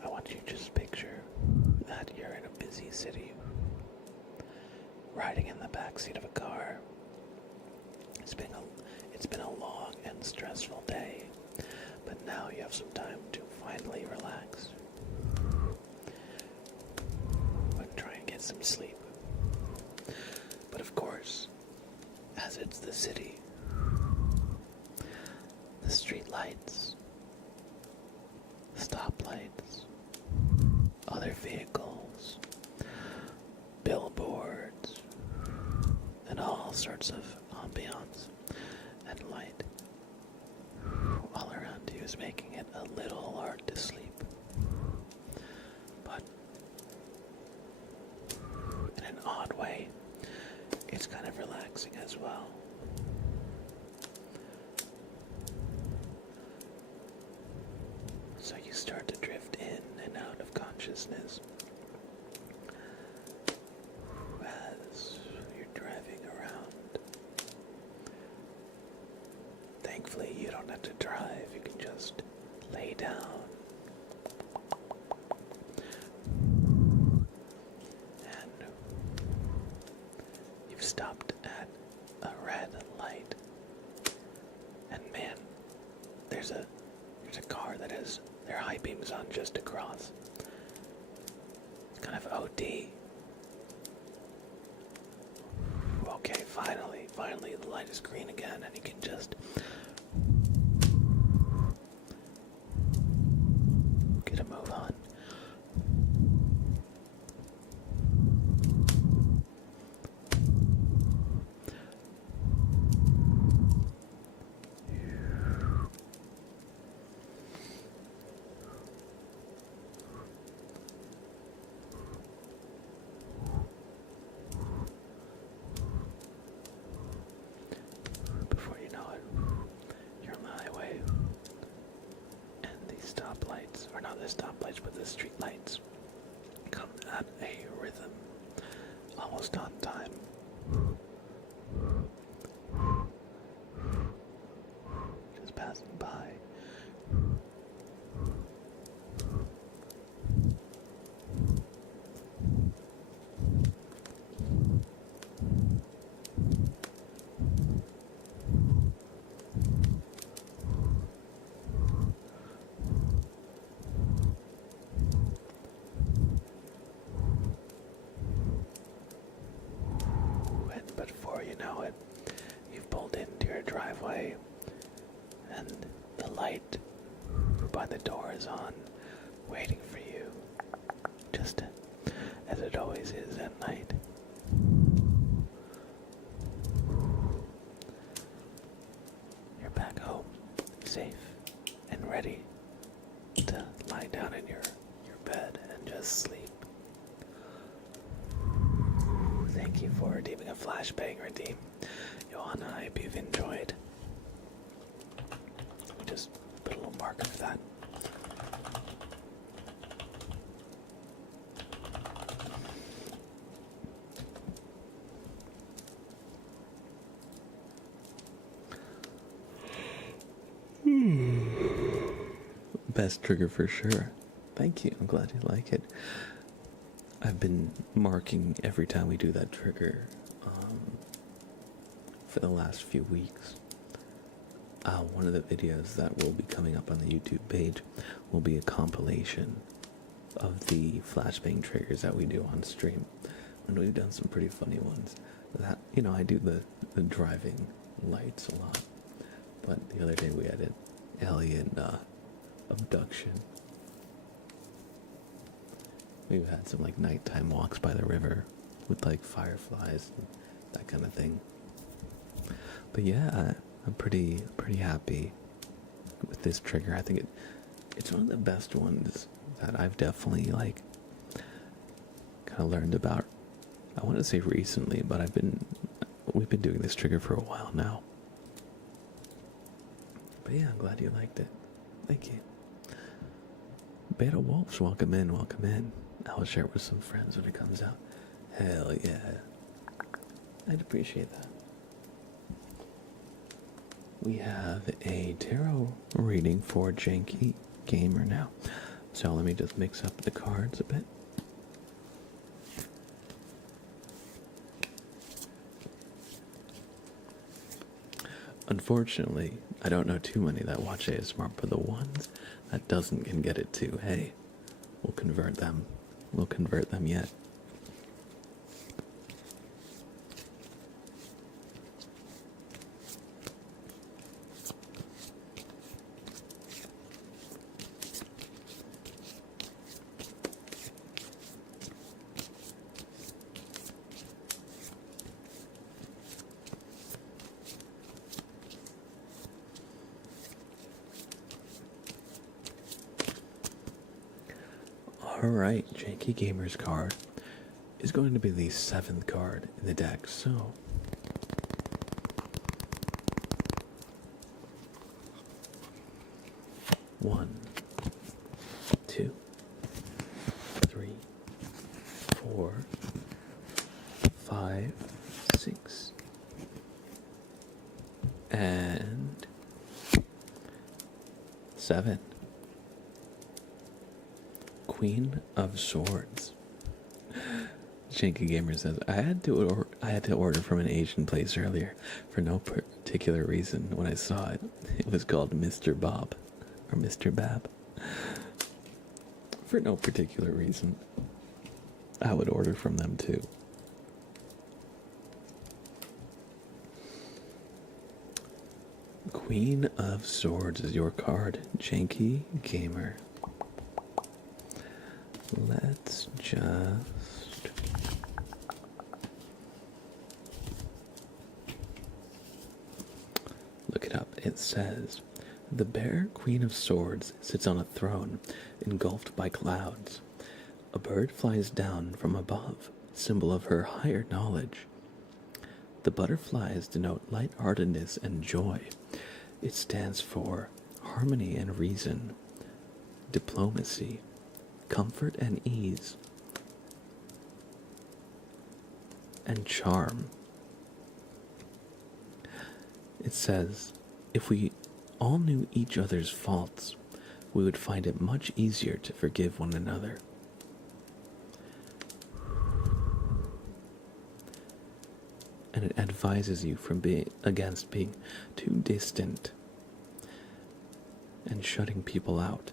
I want you to just picture that you're in a busy city, riding in the backseat of a car. It's been a long and stressful day, but now you have some time to finally relax. Try and get some sleep. But of course, as it's the city, the street lights, stoplights, other vehicles, billboards, and all sorts of ambiance and light all around you is making it a little hard to sleep. But in an odd way, it's kind of relaxing as well. So you start to drift in and out of consciousness as you're driving around. Thankfully, you don't have to drive, you can just lay down. You've stopped at a red light, and man, there's a car that has their high beams on just across. It's kind of OD. Okay, finally the light is green again, and you can just get a move on. Before you know it, you're on the highway, and these stoplights, or not the stoplights, but the street lights, come at a rhythm, almost on time. driveway, and the light by the door is on, waiting for you, just as it always is at night. You're back home, safe and ready to lie down in your bed and just sleep. Thank you for redeeming a flashbang redeem. Johanna, I hope you've enjoyed. Let me just put a little marker for that. Best trigger for sure. Thank you. I'm glad you like it. I've been marking every time we do that trigger for the last few weeks. One of the videos that will be coming up on the YouTube page will be a compilation of the flashbang triggers that we do on stream. And we've done some pretty funny ones. That, I do the driving lights a lot. But the other day we had an alien abduction. We've had some nighttime walks by the river with fireflies and that kind of thing. But yeah, I'm pretty happy with this trigger. I think it's one of the best ones that I've definitely kind of learned about. I want to say recently, but we've been doing this trigger for a while now. But yeah, I'm glad you liked it. Thank you. Beta Wolves, welcome in, welcome in. I'll share it with some friends when it comes out. Hell yeah. I'd appreciate that. We have a tarot reading for Janky Gamer now. So let me just mix up the cards a bit. Unfortunately, I don't know too many that watch ASMR, but the ones that doesn't can get it too. Hey, we'll convert them. We'll convert them yet. Alright, Janky Gamer's card is going to be the 7th card in the deck, so... One, two, three, 4, 5, 6, and 7. Queen of Swords. Janky Gamer says, I had to order from an Asian place earlier for no particular reason. When I saw it, it was called Mr. Bob or Mr. Bab. For no particular reason, I would order from them too. Queen of Swords is your card, Janky Gamer. Let's just look it up. It says, the bear Queen of Swords sits on a throne engulfed by clouds. A bird flies down from above, symbol of her higher knowledge. The butterflies denote lightheartedness and joy. It stands for harmony and reason, diplomacy, comfort and ease, and charm. It says, if we all knew each other's faults, we would find it much easier to forgive one another. And it advises you from against being too distant and shutting people out,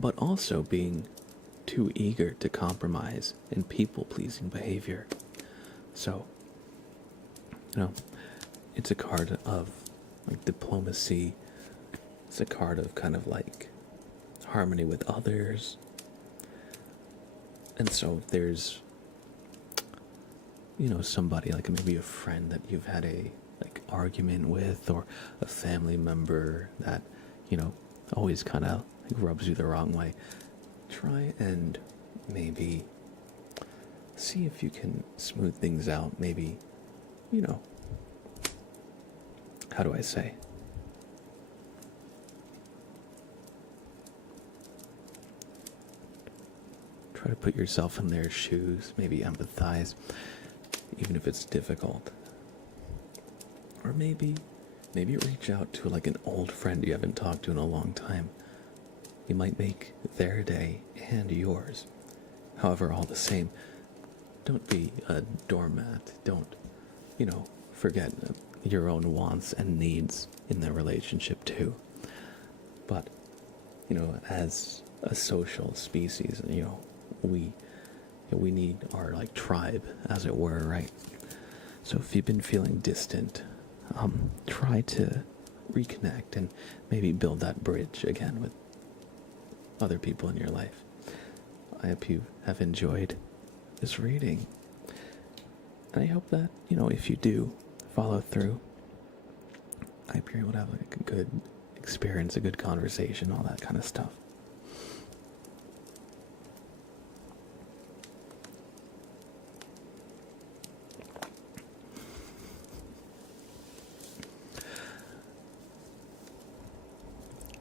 but also being too eager to compromise in people-pleasing behavior. So, it's a card of like diplomacy. It's a card of kind of like harmony with others. And so if there's, somebody like maybe a friend that you've had a like argument with, or a family member that, always kind of like rubs you the wrong way, try and maybe see if you can smooth things out. Maybe, how do I say? Try to put yourself in their shoes, maybe empathize, even if it's difficult. Or maybe reach out to like an old friend you haven't talked to in a long time. You might make their day and yours. However, all the same, don't be a doormat. Don't, forget your own wants and needs in the relationship too. But, as a social species, we need our like tribe, as it were, right? So if you've been feeling distant, try to reconnect and maybe build that bridge again with other people in your life. I hope you have enjoyed this reading. And I hope that, if you do follow through, I hope you're able to have like a good experience, a good conversation, all that kind of stuff.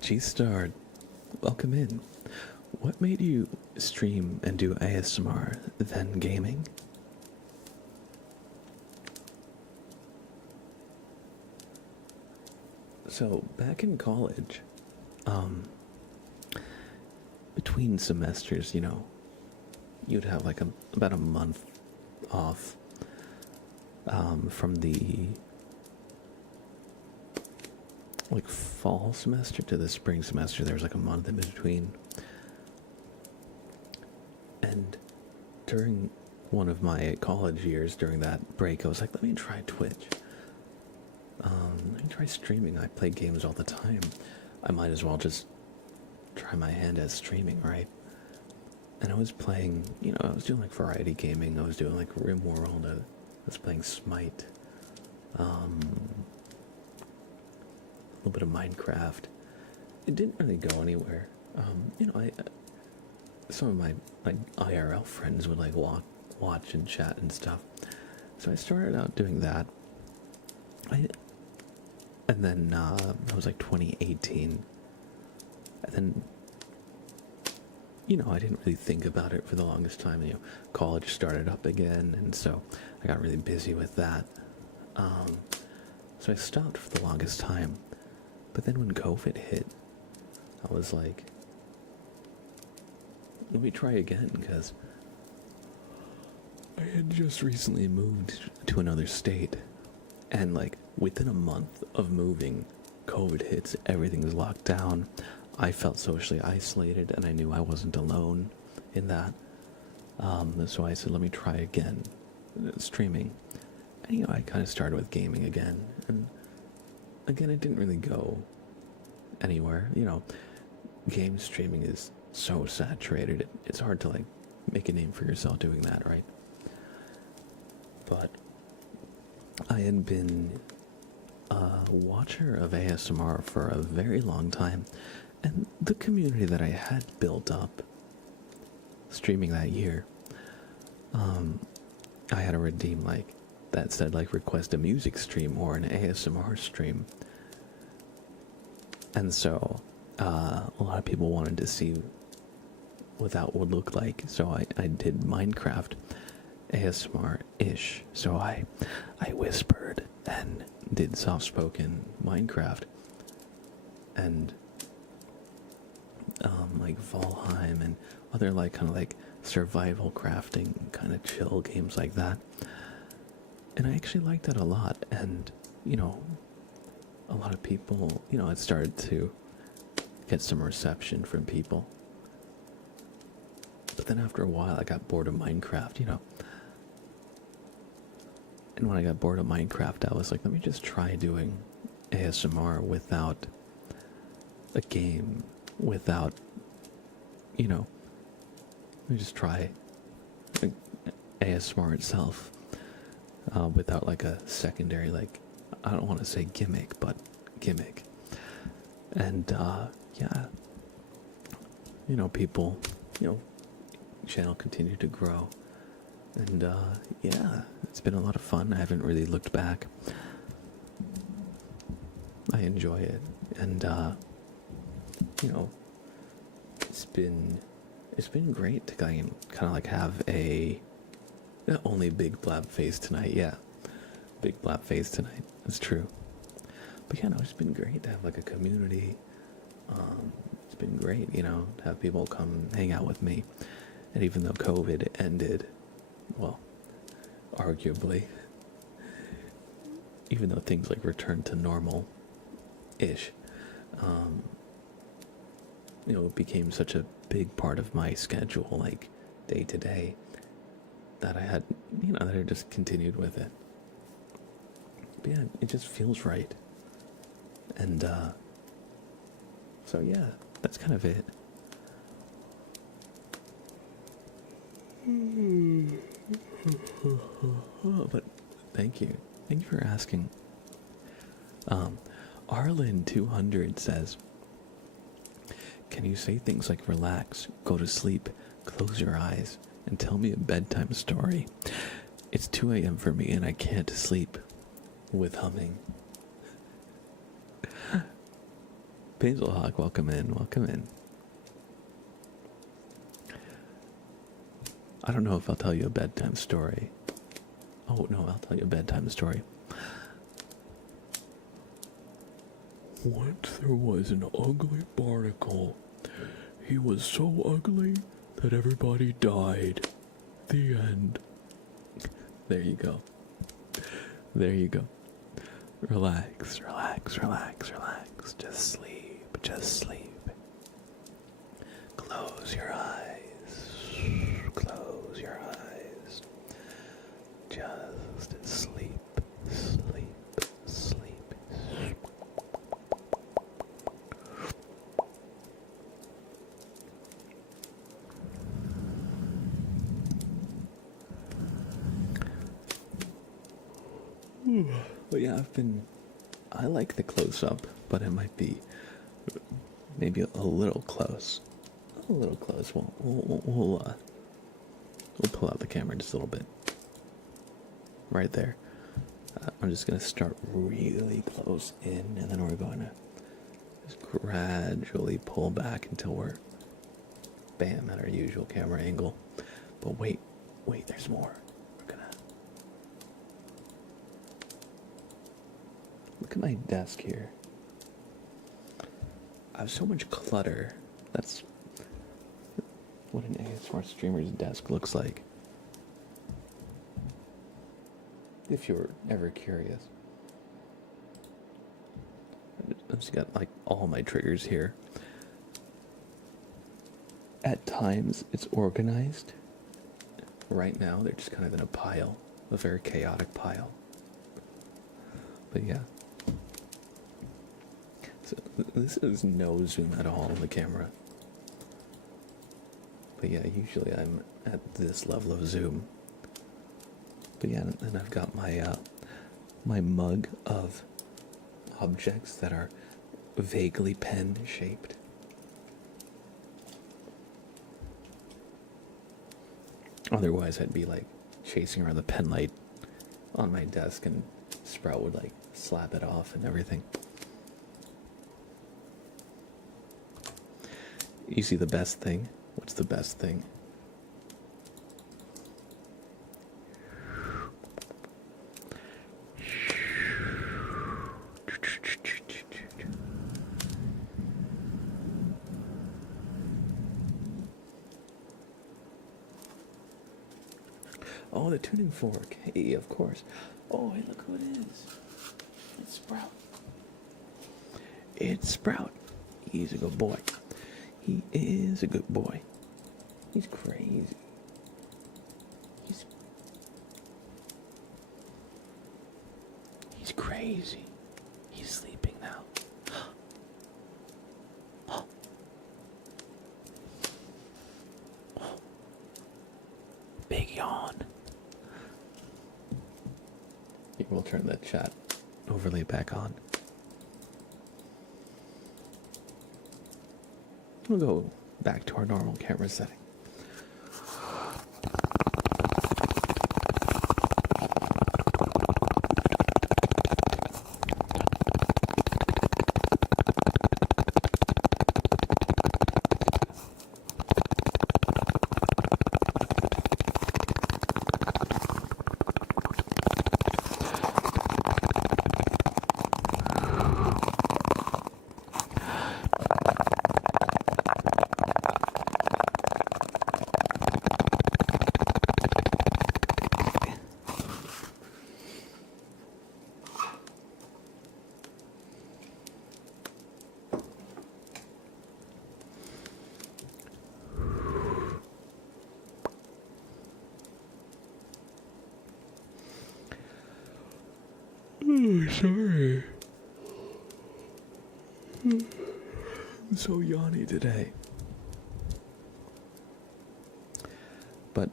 G-Star, welcome in. What made you stream and do ASMR then gaming? So, back in college, between semesters, you'd have like about a month off from the like fall semester to the spring semester. There was like a month in between. And during one of my college years, during that break, I was like, let me try Twitch. Let me try streaming. I play games all the time. I might as well just try my hand at streaming, right? And I was playing, I was doing like variety gaming. I was doing like RimWorld. I was playing Smite. A little bit of Minecraft. It didn't really go anywhere. Some of my IRL friends would like watch and chat and stuff. So I started out doing that. And then that was like 2018. And then, I didn't really think about it for the longest time. College started up again, and so I got really busy with that. So I stopped for the longest time. But then when COVID hit, I was like, let me try again, because I had just recently moved to another state. And like within a month of moving, COVID hits, everything's locked down. I felt socially isolated, and I knew I wasn't alone in that. So I said, let me try again, streaming. And I kind of started with gaming again. And again, it didn't really go anywhere. Game streaming is so saturated. It's hard to like make a name for yourself doing that, right? But I had been a watcher of ASMR for a very long time, and the community that I had built up streaming that year, I had to redeem like that said like request a music stream or an ASMR stream. And so a lot of people wanted to see what that would look like, so I did Minecraft ASMR-ish. So I whispered and did soft-spoken Minecraft, and like Valheim and other like kind of like survival crafting kind of chill games like that. And I actually liked that a lot, and a lot of people, it started to get some reception from people. But then after a while I got bored of Minecraft, And when I got bored of Minecraft, I was like, let me just try doing ASMR without a game, without, let me just try like, ASMR itself, without like a secondary, like, I don't want to say gimmick, but gimmick. And, yeah, people, channel continued to grow. And, yeah, it's been a lot of fun. I haven't really looked back. I enjoy it. And, it's been great to kind of like have a, not only big blab face tonight, yeah. Big blab face tonight, that's true. But yeah, no, it's been great to have like a community. It's been great, to have people come hang out with me. And even though COVID ended, well, arguably, even though things like returned to normal-ish, it became such a big part of my schedule, like day to day, that I had, that I just continued with it. But yeah, it just feels right. And, so yeah, that's kind of it. But thank you. Thank you for asking. Arlen200 says, can you say things like relax, go to sleep, close your eyes, and tell me a bedtime story? It's 2 a.m. for me and I can't sleep with humming. Basilhawk, welcome in, welcome in. I don't know if I'll tell you a bedtime story. Oh, no, I'll tell you a bedtime story. Once there was an ugly barnacle. He was so ugly that everybody died. The end. There you go. There you go. Relax, relax, relax, relax. Just sleep, just sleep. Close your eyes. Close your eyes. Just sleep, sleep, sleep. But yeah, I like the close-up, but it might be maybe a little close. A little close. We'll pull out the camera just a little bit. Right there. I'm just going to start really close in, and then we're going to just gradually pull back until we're, bam, at our usual camera angle. But wait, there's more. Look at my desk here. I have so much clutter. That's what an ASMR streamer's desk looks like. If you're ever curious. I've just got like all my triggers here. At times it's organized. Right now they're just kind of in a pile. A very chaotic pile. But yeah. So this is no zoom at all on the camera. But yeah, usually I'm at this level of zoom. But yeah, and I've got my my mug of objects that are vaguely pen shaped. Otherwise I'd be like chasing around the pen light on my desk and Sprout would like slap it off and everything. You see the best thing? What's the best thing? Oh, the tuning fork. Hey, of course. Oh, hey, look who it is. It's Sprout. It's Sprout. He's a good boy. He is a good boy. He's crazy. easy. He's sleeping now. Big yawn. We'll turn that chat overlay back on. We'll go back to our normal camera setting. Oh, sorry. I'm so yawny today. But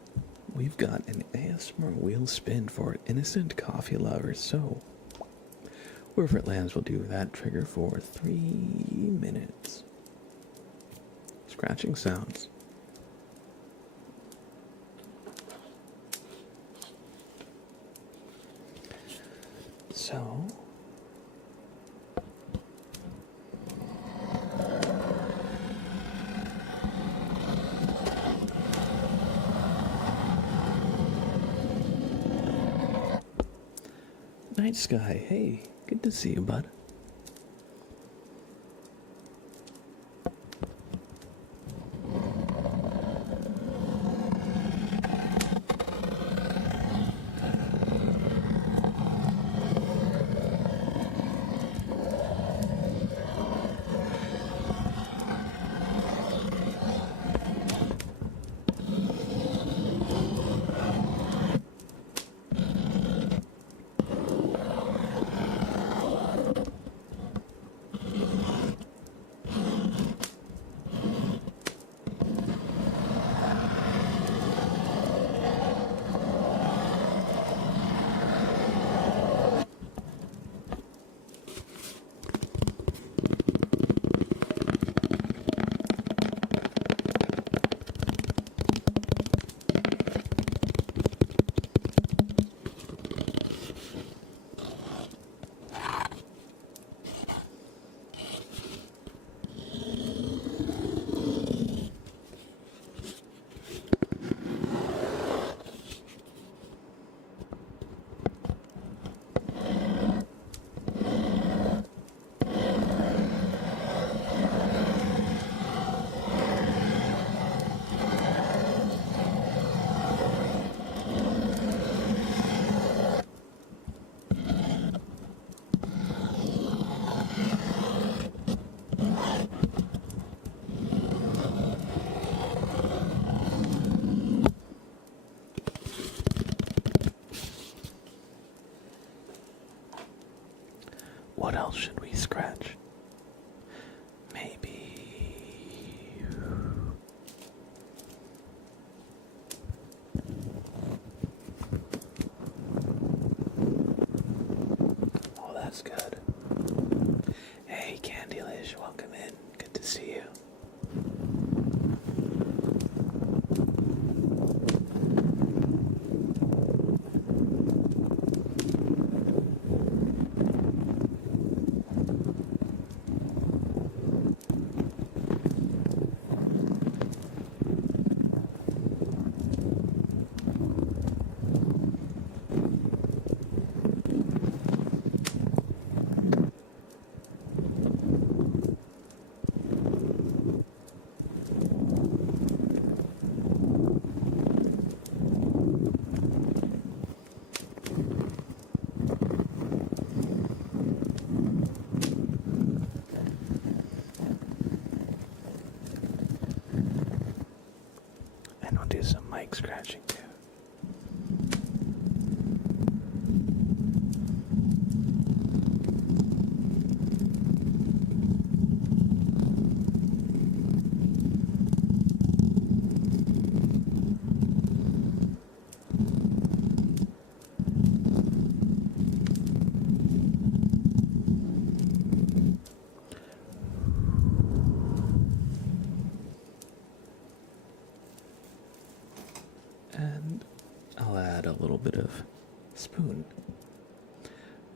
we've got an ASMR wheel spin for innocent coffee lovers, so wherever it lands, we'll do that trigger for 3 minutes. Scratching sounds. So, Night Sky, hey, good to see you, bud. What else should we scratch? Maybe... Oh, that's good. Hey, Candylish, welcome in. Good to see you.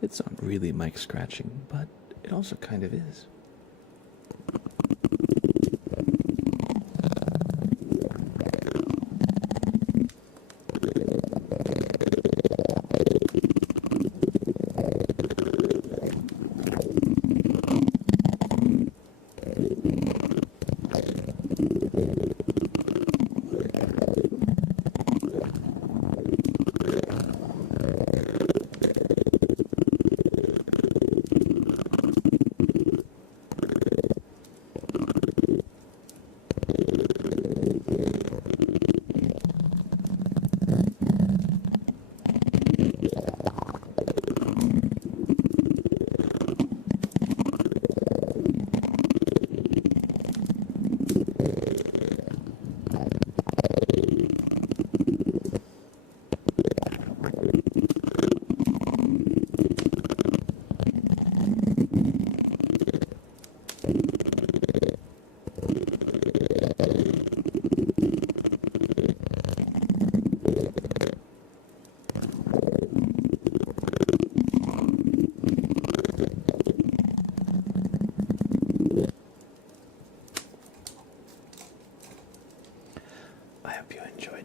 It's not really mic scratching, but it also kind of is.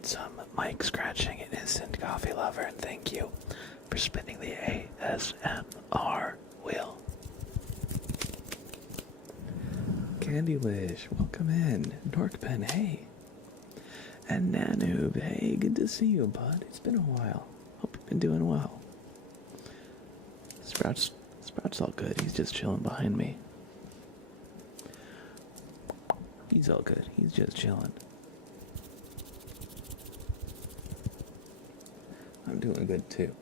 Some mic scratching, innocent coffee lover, and thank you for spinning the ASMR wheel. Candy Wish, welcome in. Dorkpen, hey. And Nanoob, hey, good to see you, bud. It's been a while. Hope you've been doing well. Sprout's all good. He's just chilling behind me. He's all good. He's just chilling. I'm doing good too.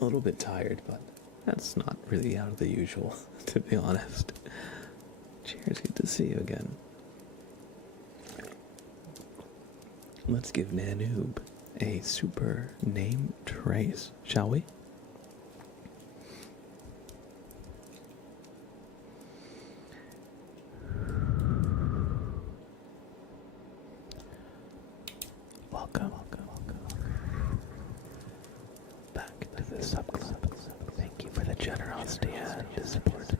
A little bit tired, but that's not really out of the usual, to be honest. Cheers, good to see you again. Let's give Nanoob a super name trace, shall we? Welcome. Sub-club. Thank you for the generosity and the support.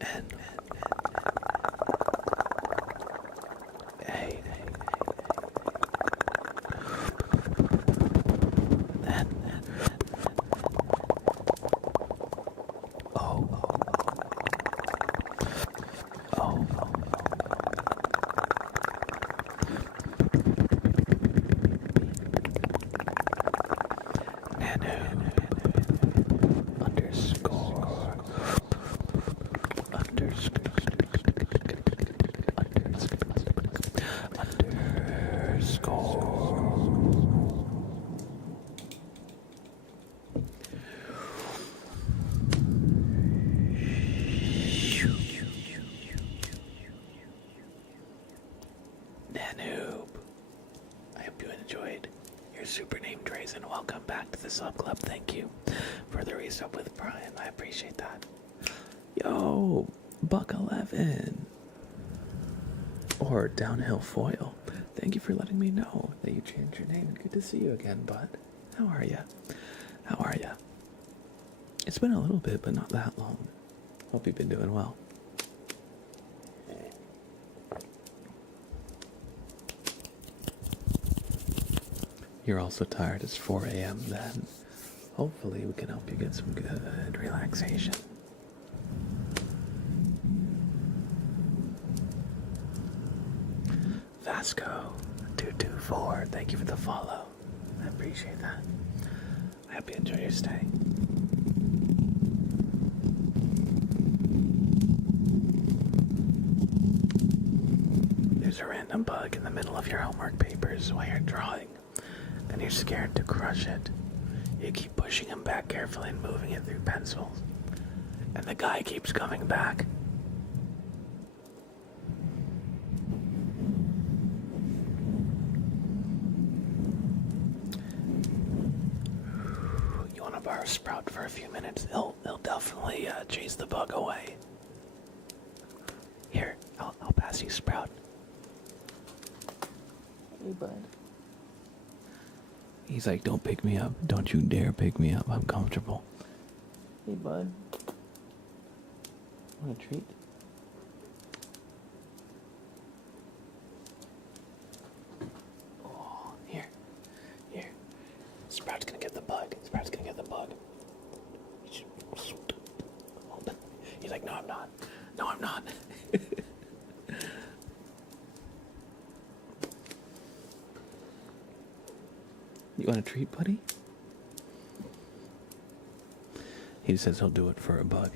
And hey, then oh. Nanoob, I hope you enjoyed your super name trace and welcome back to the sub club. Thank you for the resub with Brian. I appreciate that. Yo, Buck11 or Downhill Foil. Thank you for letting me know that you changed your name. Good to see you again, bud. How are ya? How are ya? It's been a little bit, but not that long. Hope you've been doing well. You're also tired. It's 4 a.m. then. Hopefully we can help you get some good relaxation. Vasco224, thank you for the follow. I appreciate that. I hope you enjoy your stay. There's a random bug in the middle of your homework papers while you're drawing, and you're scared to crush it. You keep pushing him back carefully and moving it through pencils, and the guy keeps coming back. You want to borrow Sprout for a few minutes? He'll definitely chase the bug away. Here, I'll pass you Sprout. Hey, bud. He's like, don't pick me up. Don't you dare pick me up. I'm comfortable. Hey, bud. Want a treat? Oh, here. Here. Sprout's gonna get the bug. Sprout's gonna get the bug. He's like, no, I'm not. No, I'm not. You want a treat, buddy? He says he'll do it for a bug.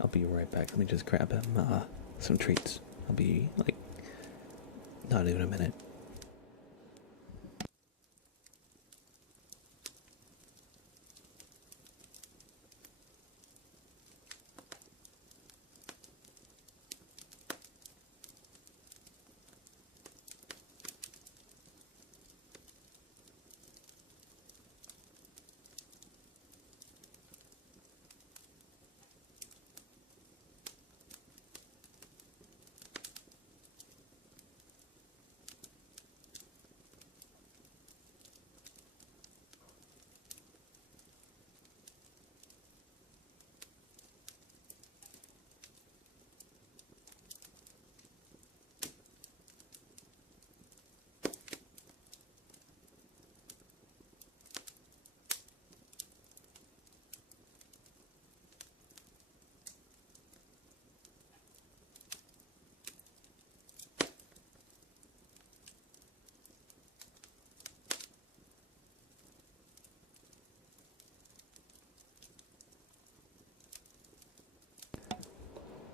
I'll be right back. Let me just grab him some treats. I'll be like, not even a minute.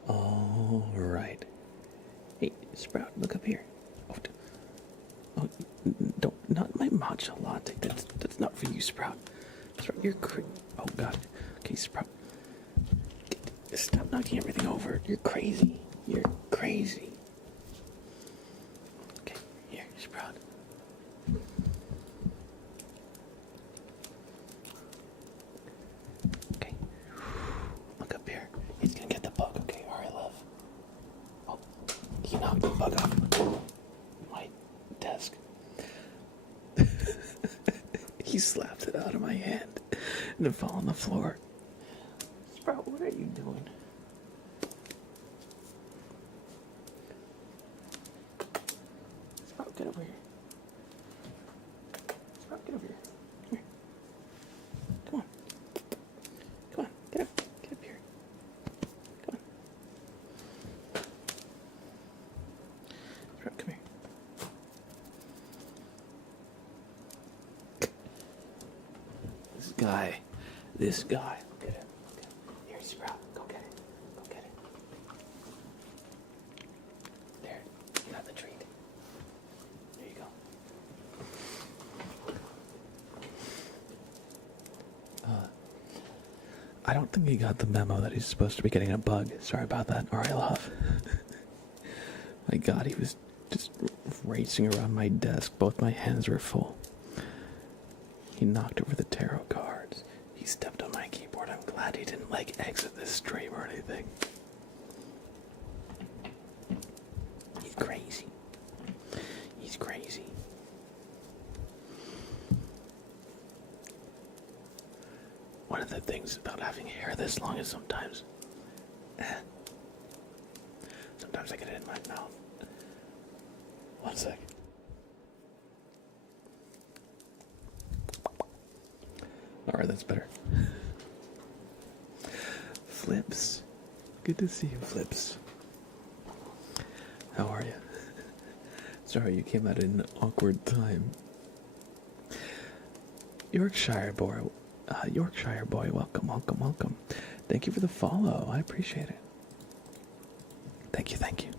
All right. Hey, Sprout, look up here. Oh, don't, not my matcha latte. That's not for you, Sprout. Sprout, you're oh God. Okay, Sprout. Stop knocking everything over. You're crazy. You're crazy. Okay, here, Sprout. Okay. Look up here. He's gonna get the bug, okay? Alright, love. Oh, he knocked the bug off my desk. He slapped it out of my hand and it fell on the floor. Sprout, what are you doing? Sprout, get over here. Sprout, get over here. Come here. Come on. Come on, get up. Get up here. Come on. Sprout, come here. This guy. Look at him. Look at him. Here, Sprout. Go get it. Go get it. There. You got the treat. There you go. I don't think he got the memo that he's supposed to be getting a bug. Sorry about that. Alright, love. My God, he was just racing around my desk. Both my hands were full. He knocked over the tarot cards. He stepped on my keyboard. I'm glad he didn't, like, exit this stream or anything. He's crazy. He's crazy. One of the things about having hair this long is sometimes I get it in my mouth. One sec. Alright, that's better. Flips. Good to see you, Flips. How are you? Sorry, you came at an awkward time. Yorkshire boy, welcome, welcome, welcome. Thank you for the follow. I appreciate it. Thank you, thank you.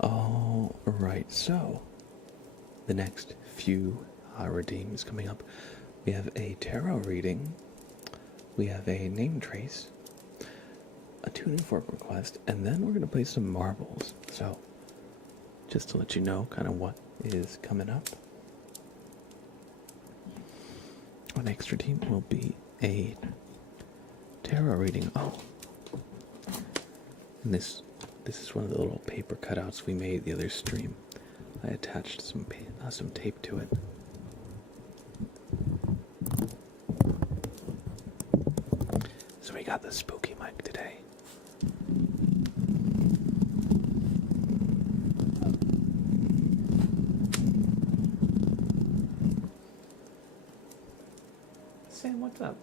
All right, so the next few redeems coming up. We have a tarot reading. We have a name trace, a tuning fork request, and then we're going to play some marbles. So, just to let you know kind of what is coming up. Our next redeem will be a tarot reading. Oh, And this is one of the little paper cutouts we made the other stream. I attached some tape to it. So we got the spooky mic today. Sam, what's up?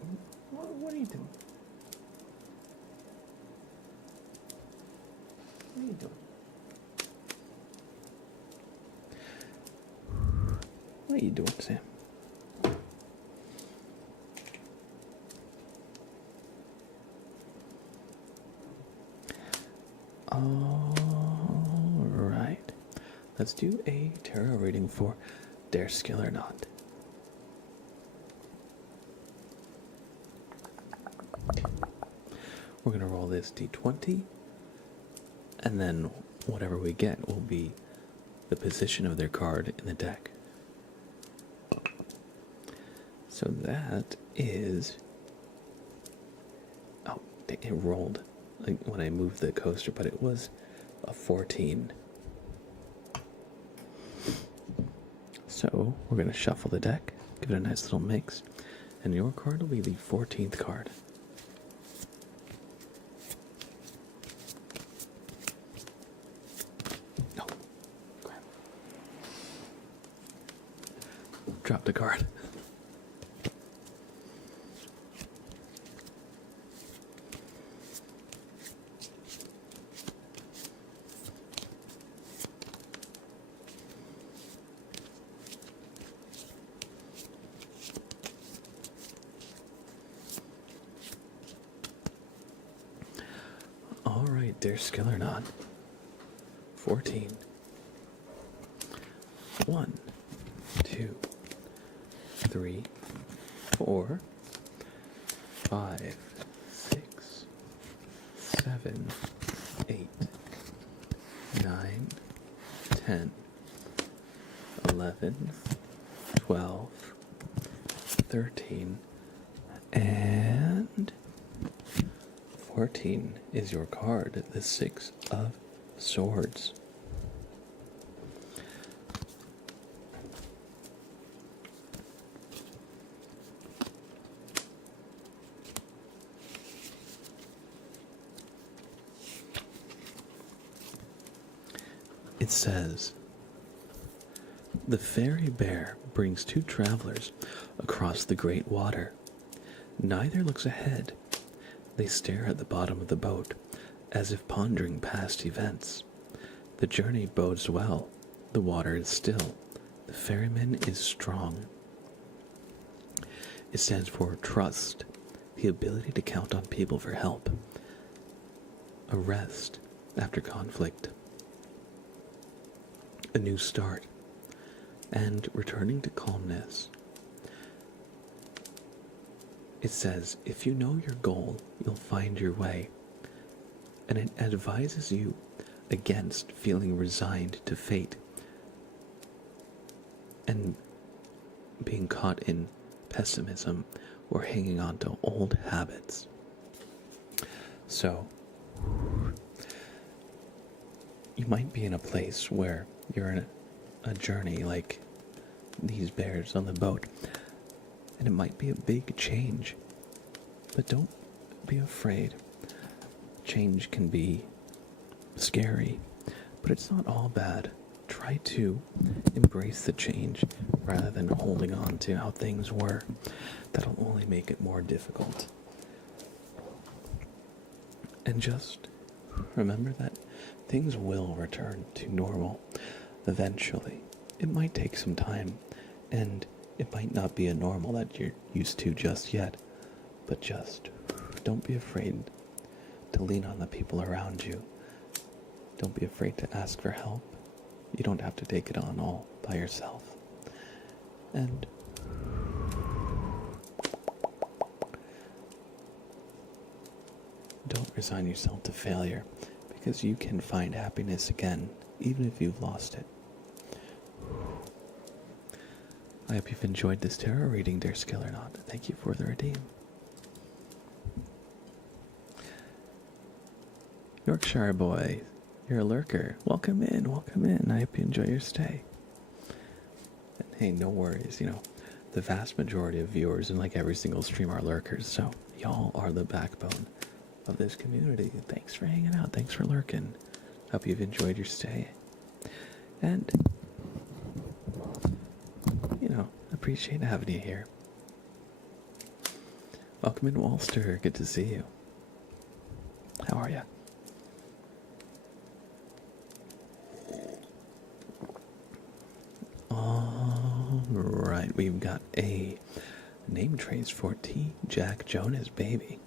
What are you doing? What are you doing? What are you doing, Sam? All right. Let's do a tarot reading for Dare Skill or Not. We're going to roll this d20, and then whatever we get will be the position of their card in the deck. So that is... Oh, it rolled when I moved the coaster, but it was a 14. So we're going to shuffle the deck, give it a nice little mix, and your card will be the 14th card. No. Crap. Dropped a card. Alright, Dare Skill or Not. 14. 1, 2, 3, 4, 5, 6, 7, 8, 9, 10, 11, 12, 13, and 14 is your card, the 6 of Swords. It says, the fairy bear brings two travelers across the great water. Neither looks ahead. They stare at the bottom of the boat, as if pondering past events. The journey bodes well. The water is still. The ferryman is strong. It stands for trust, the ability to count on people for help, a rest after conflict, a new start, and returning to calmness. It says, if you know your goal, you'll find your way. And it advises you against feeling resigned to fate and being caught in pessimism or hanging on to old habits. So, you might be in a place where you're in a journey like these bears on the boat, and it might be a big change, but don't be afraid. Change can be scary, but it's not all bad. Try to embrace the change rather than holding on to how things were. That'll only make it more difficult. And just remember that things will return to normal eventually. It might take some time, and it might not be a normal that you're used to just yet, but just don't be afraid to lean on the people around you. Don't be afraid to ask for help. You don't have to take it on all by yourself. And don't resign yourself to failure, because you can find happiness again, even if you've lost it. I hope you've enjoyed this tarot reading, Dare Skill or Not. Thank you for the redeem. Yorkshire boy, you're a lurker. Welcome in, welcome in. I hope you enjoy your stay. And hey, no worries, the vast majority of viewers in like every single stream are lurkers, so y'all are the backbone of this community. Thanks for hanging out, thanks for lurking. Hope you've enjoyed your stay. And, appreciate having you here. Welcome in, Walster. Good to see you. How are you? Alright, we've got a name trace for T. Jack Jonas, baby.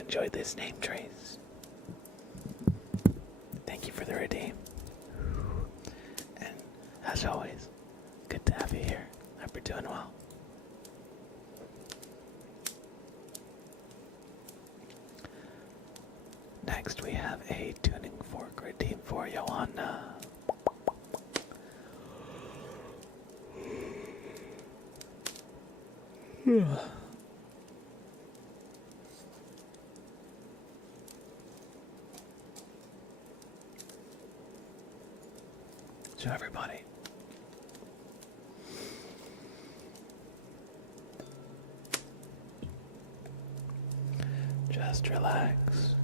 Enjoyed this name trace. Thank you for the redeem. And as always, good to have you here. Hope you're doing well. Next we have a tuning fork redeem for Joanna. So everybody, just relax.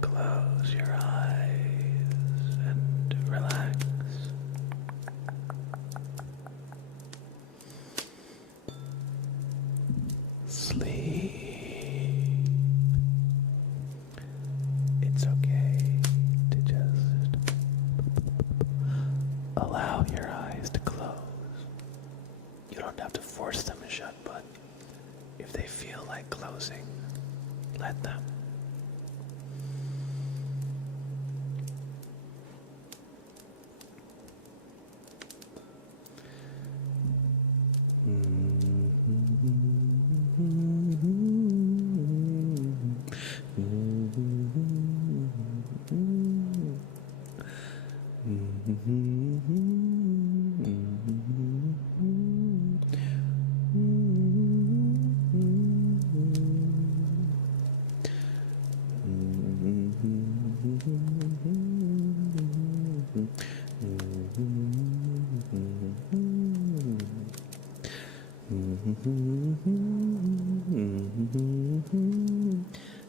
Close your eyes and relax. Sleep. It's okay to just allow your eyes to close. You don't have to force them shut, but if they feel like closing, let them.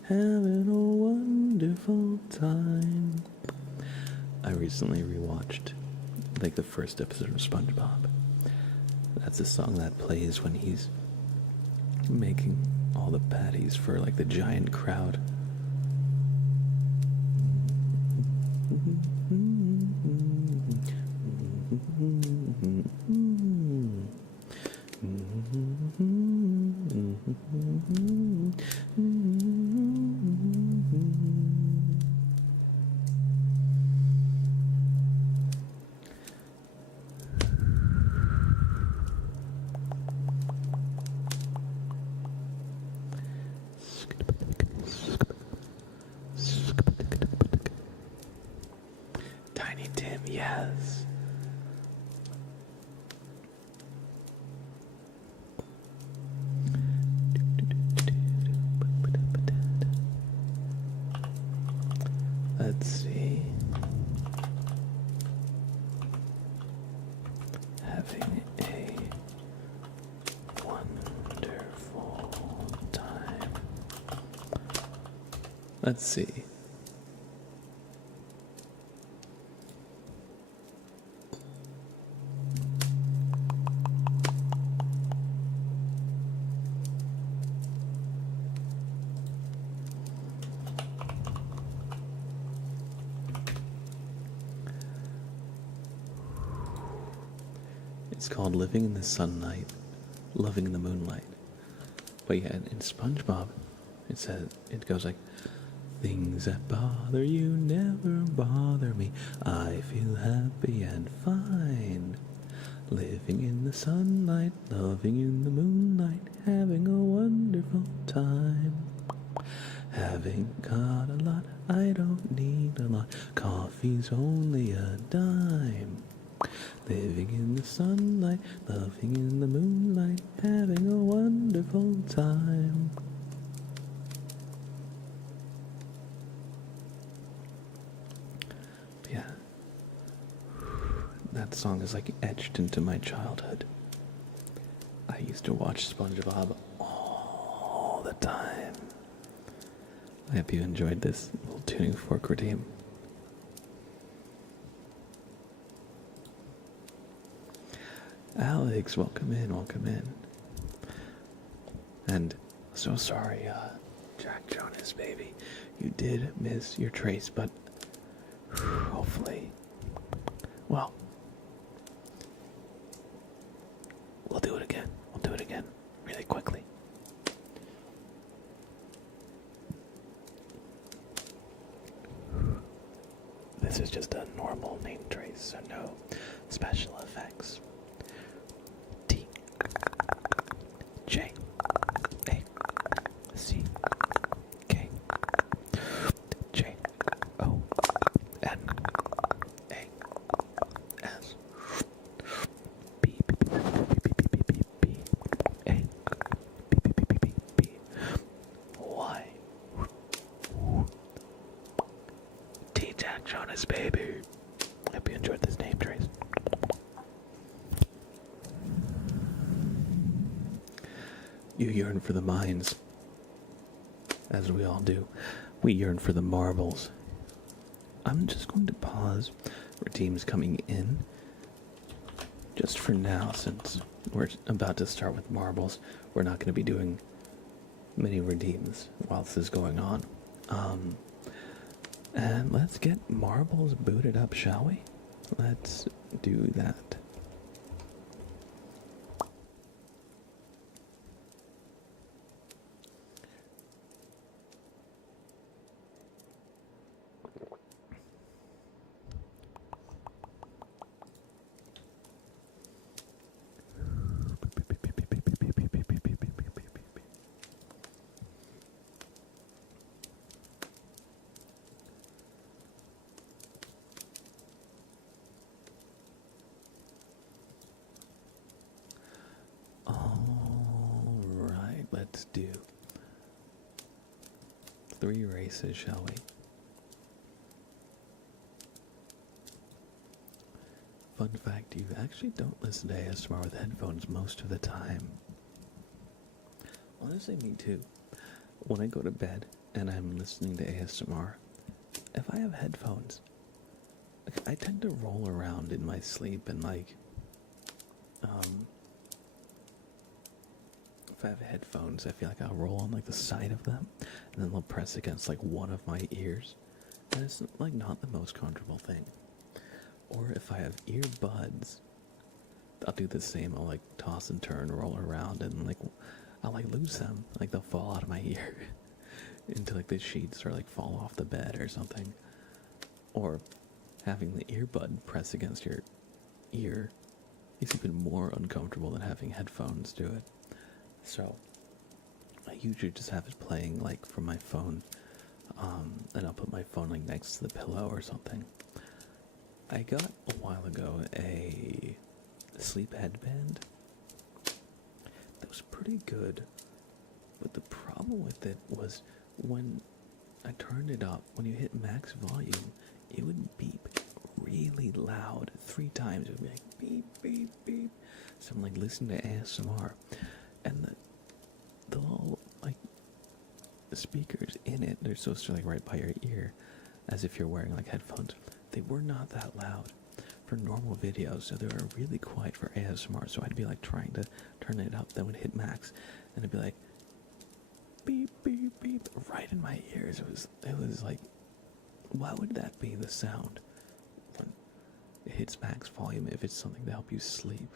Having a wonderful time. I recently rewatched like the first episode of SpongeBob. That's a song that plays when he's making all the patties for like the giant crowd. Tiny Tim, yes. Let's see. Having a wonderful time. Let's see. It's called Living in the Sunlight, Loving the Moonlight. But yeah, in SpongeBob, it goes like, things that bother you never bother me. I feel happy and fine. Living in the sunlight, loving in the moonlight, having a wonderful time. Having got a lot, I don't need a lot. Coffee's only a dime. Living in the sunlight, loving in the moonlight, having a wonderful time. Yeah. That song is like etched into my childhood. I used to watch SpongeBob all the time. I hope you enjoyed this little tuning fork redeem. Alex, welcome in, welcome in. And so sorry, Jack Jonas, baby. You did miss your trace, but hopefully, well, we'll do it again. We'll do it again really quickly. This is just a normal name trace, so no special effects. T J A C K J O N A S B B B B B B B A B B B B B Y T Jack Jonas, baby. Hope you enjoyed this name trace. You yearn for the mines, as we all do. We yearn for the marbles. I'm just going to pause redeems coming in just for now, since we're about to start with marbles. We're not going to be doing many redeems while this is going on. And let's get marbles booted up, shall we? Let's do that. Alright, let's do 3 races, shall we? Fun fact, you actually don't listen to ASMR with headphones most of the time. Honestly, me too. When I go to bed and I'm listening to ASMR, if I have headphones, I tend to roll around in my sleep and if I have headphones, I feel like I'll roll on the side of them, and then they'll press against one of my ears, and it's not the most comfortable thing. Or if I have earbuds, I'll do the same. I'll toss and turn, roll around, and I'll lose them. They'll fall out of my ear into the sheets, or fall off the bed or something. Or having the earbud press against your ear is even more uncomfortable than having headphones do it. So I usually just have it playing from my phone, and I'll put my phone next to the pillow or something. I got a while ago a sleep headband that was pretty good, but the problem with it was when I turned it up, when you hit max volume, it would beep really loud 3 times. It would be beep, beep, beep. So I'm listening to ASMR, and the little speakers in it, they're supposed to right by your ear, as if you're wearing headphones. They were not that loud for normal videos, so they were really quiet for ASMR. So I'd be trying to turn it up, then would hit max, and it'd be beep, beep, beep, right in my ears. It was why would that be the sound when it hits max volume if it's something to help you sleep?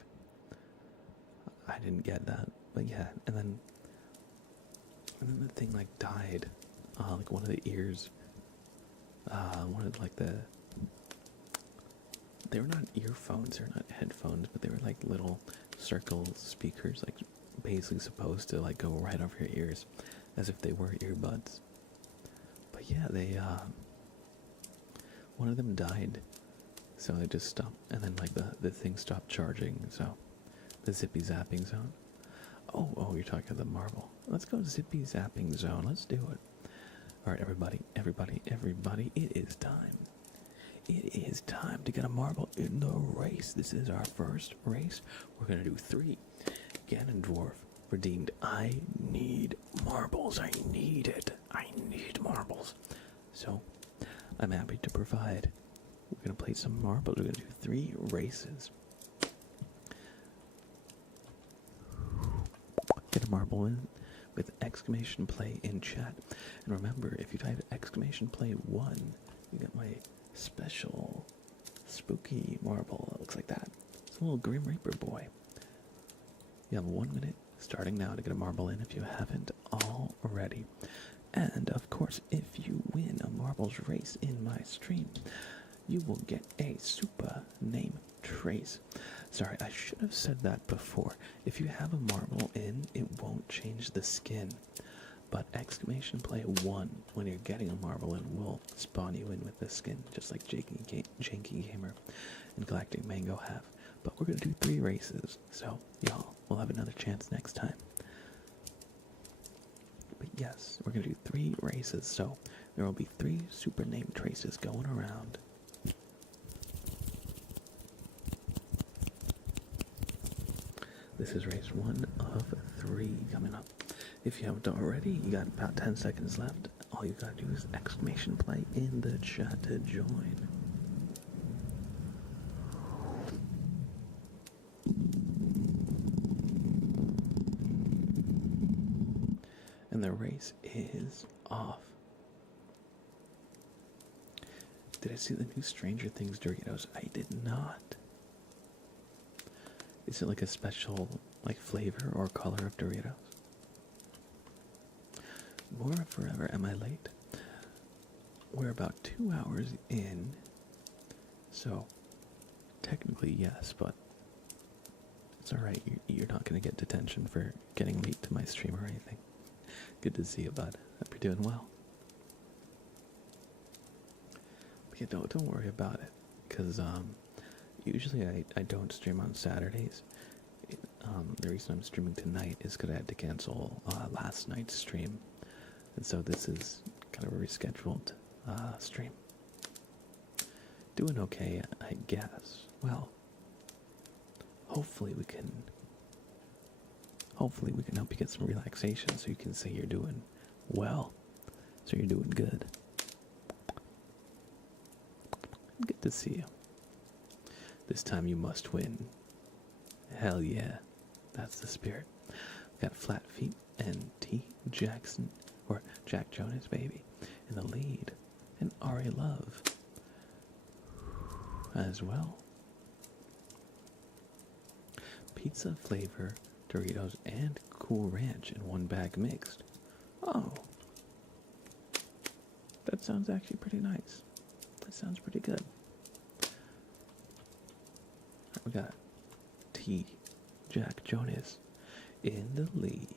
I didn't get that, but yeah, and then the thing like died, like one of the ears, one of like they were not earphones, they're not headphones, but they were like little circle speakers, like basically supposed to like go right over your ears, as if they were earbuds. But yeah, one of them died, so I just stopped, and then like the thing stopped charging, so the zippy zapping zone. Oh, you're talking the marble. Let's go zippy zapping zone. Let's do it. All right, everybody, it is time. It is time to get a marble in the race. This is our first race. We're going to do 3. Ganondorf redeemed. I need marbles. I need it. I need marbles. So, I'm happy to provide. We're going to play some marbles. We're going to do 3 races. Get a marble in with exclamation play in chat. And remember, if you type exclamation play 1, you get my special spooky marble that looks like that. It's a little Grim Reaper boy. You have 1 minute starting now to get a marble in if you haven't already. And of course, if you win a marbles race in my stream, you will get a super name trace. Sorry, I should have said that before. If you have a marble in, it won't change the skin. But exclamation play 1 when you're getting a marble in will spawn you in with the skin, just like Janky Gamer and Galactic Mango have. But we're going to do 3 races, so y'all will have another chance next time. But yes, we're going to do 3 races, so there will be 3 super name traces going around. This is race 1 of 3 coming up. If you haven't already, you got about 10 seconds left. All you gotta do is exclamation play in the chat to join. And the race is off. Did I see the new Stranger Things Doritos? I did not. Is it like a special like flavor or color of Doritos? More forever. Am I late? We're about 2 hours in, so technically yes, but it's alright. You're not going to get detention for getting late to my stream or anything. Good to see you, bud. Hope you're doing well. But yeah, don't worry about it, because usually I don't stream on Saturdays. The reason I'm streaming tonight is because I had to cancel last night's stream. And so this is kind of a rescheduled stream. Doing okay, I guess. Well, hopefully we can help you get some relaxation so you can say you're doing well. So you're doing good. Good to see you. This time you must win. Hell yeah. That's the spirit. We got Flat Feet and T. Jackson, or Jack Jonas, baby, in the lead. And Ari Love as well. Pizza flavor, Doritos, and Cool Ranch in one bag mixed. Oh. That sounds actually pretty nice. That sounds pretty good. Right, we got T. Jack Jonas in the lead.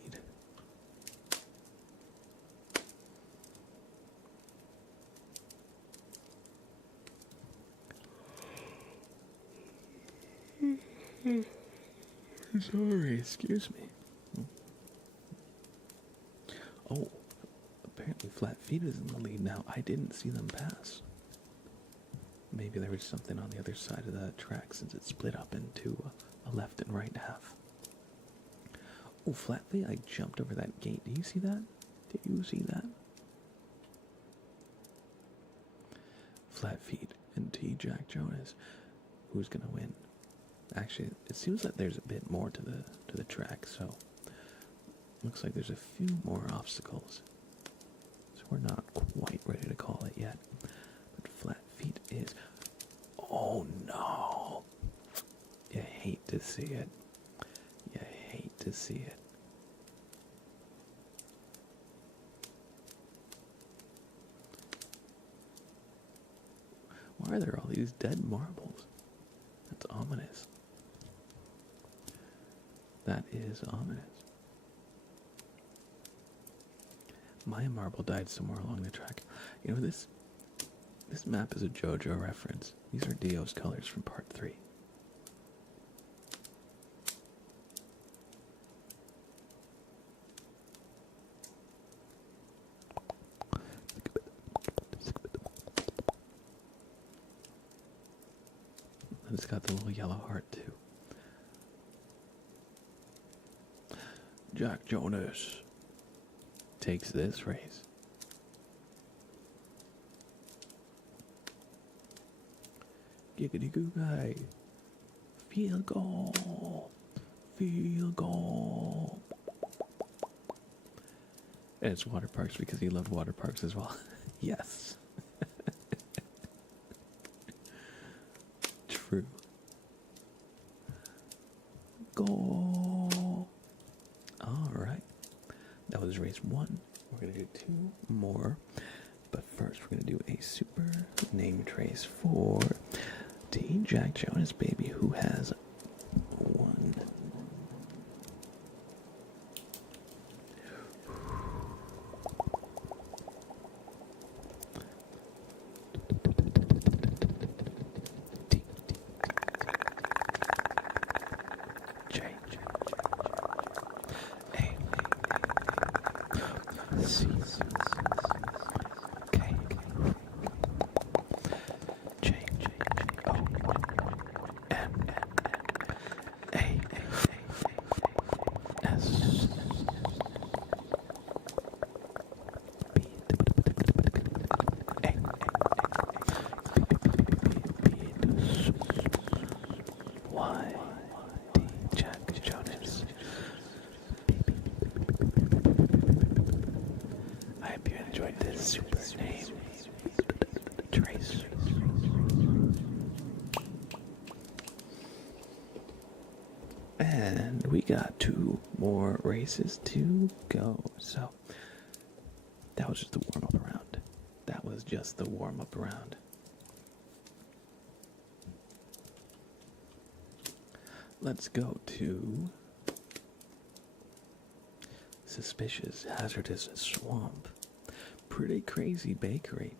Sorry, excuse me. Oh, apparently Flat Feet is in the lead now. I didn't see them pass. Maybe there was something on the other side of the track since it split up into a left and right half. Oh, Flat Feet, I jumped over that gate. Do you see that? Did you see that? Flat Feet and T. Jack Jonas. Who's gonna win? Actually, it seems like there's a bit more to the track, so looks like there's a few more obstacles. So we're not quite ready to call it yet. But Flat Feet is... Oh no! You hate to see it. You hate to see it. Why are there all these dead marbles? That's ominous. That is ominous. My marble died somewhere along the track. You know, this map is a JoJo reference. These are Dio's colors from part 3. And it's got the little yellow heart too. Jack Jonas takes this race. Giggity goo guy. Field goal. Field goal. And it's water parks because he loved water parks as well. Yes. True. Goal. All right. That was race 1. We're going to do 2 more. But first, we're going to do a super name trace for D. Jack Jonas, baby, who has 1. And we got 2 more races to go. So that was just the warm-up round. That was just the warm-up round. Let's go to Suspicious Hazardous Swamp. Pretty Crazy Bakery.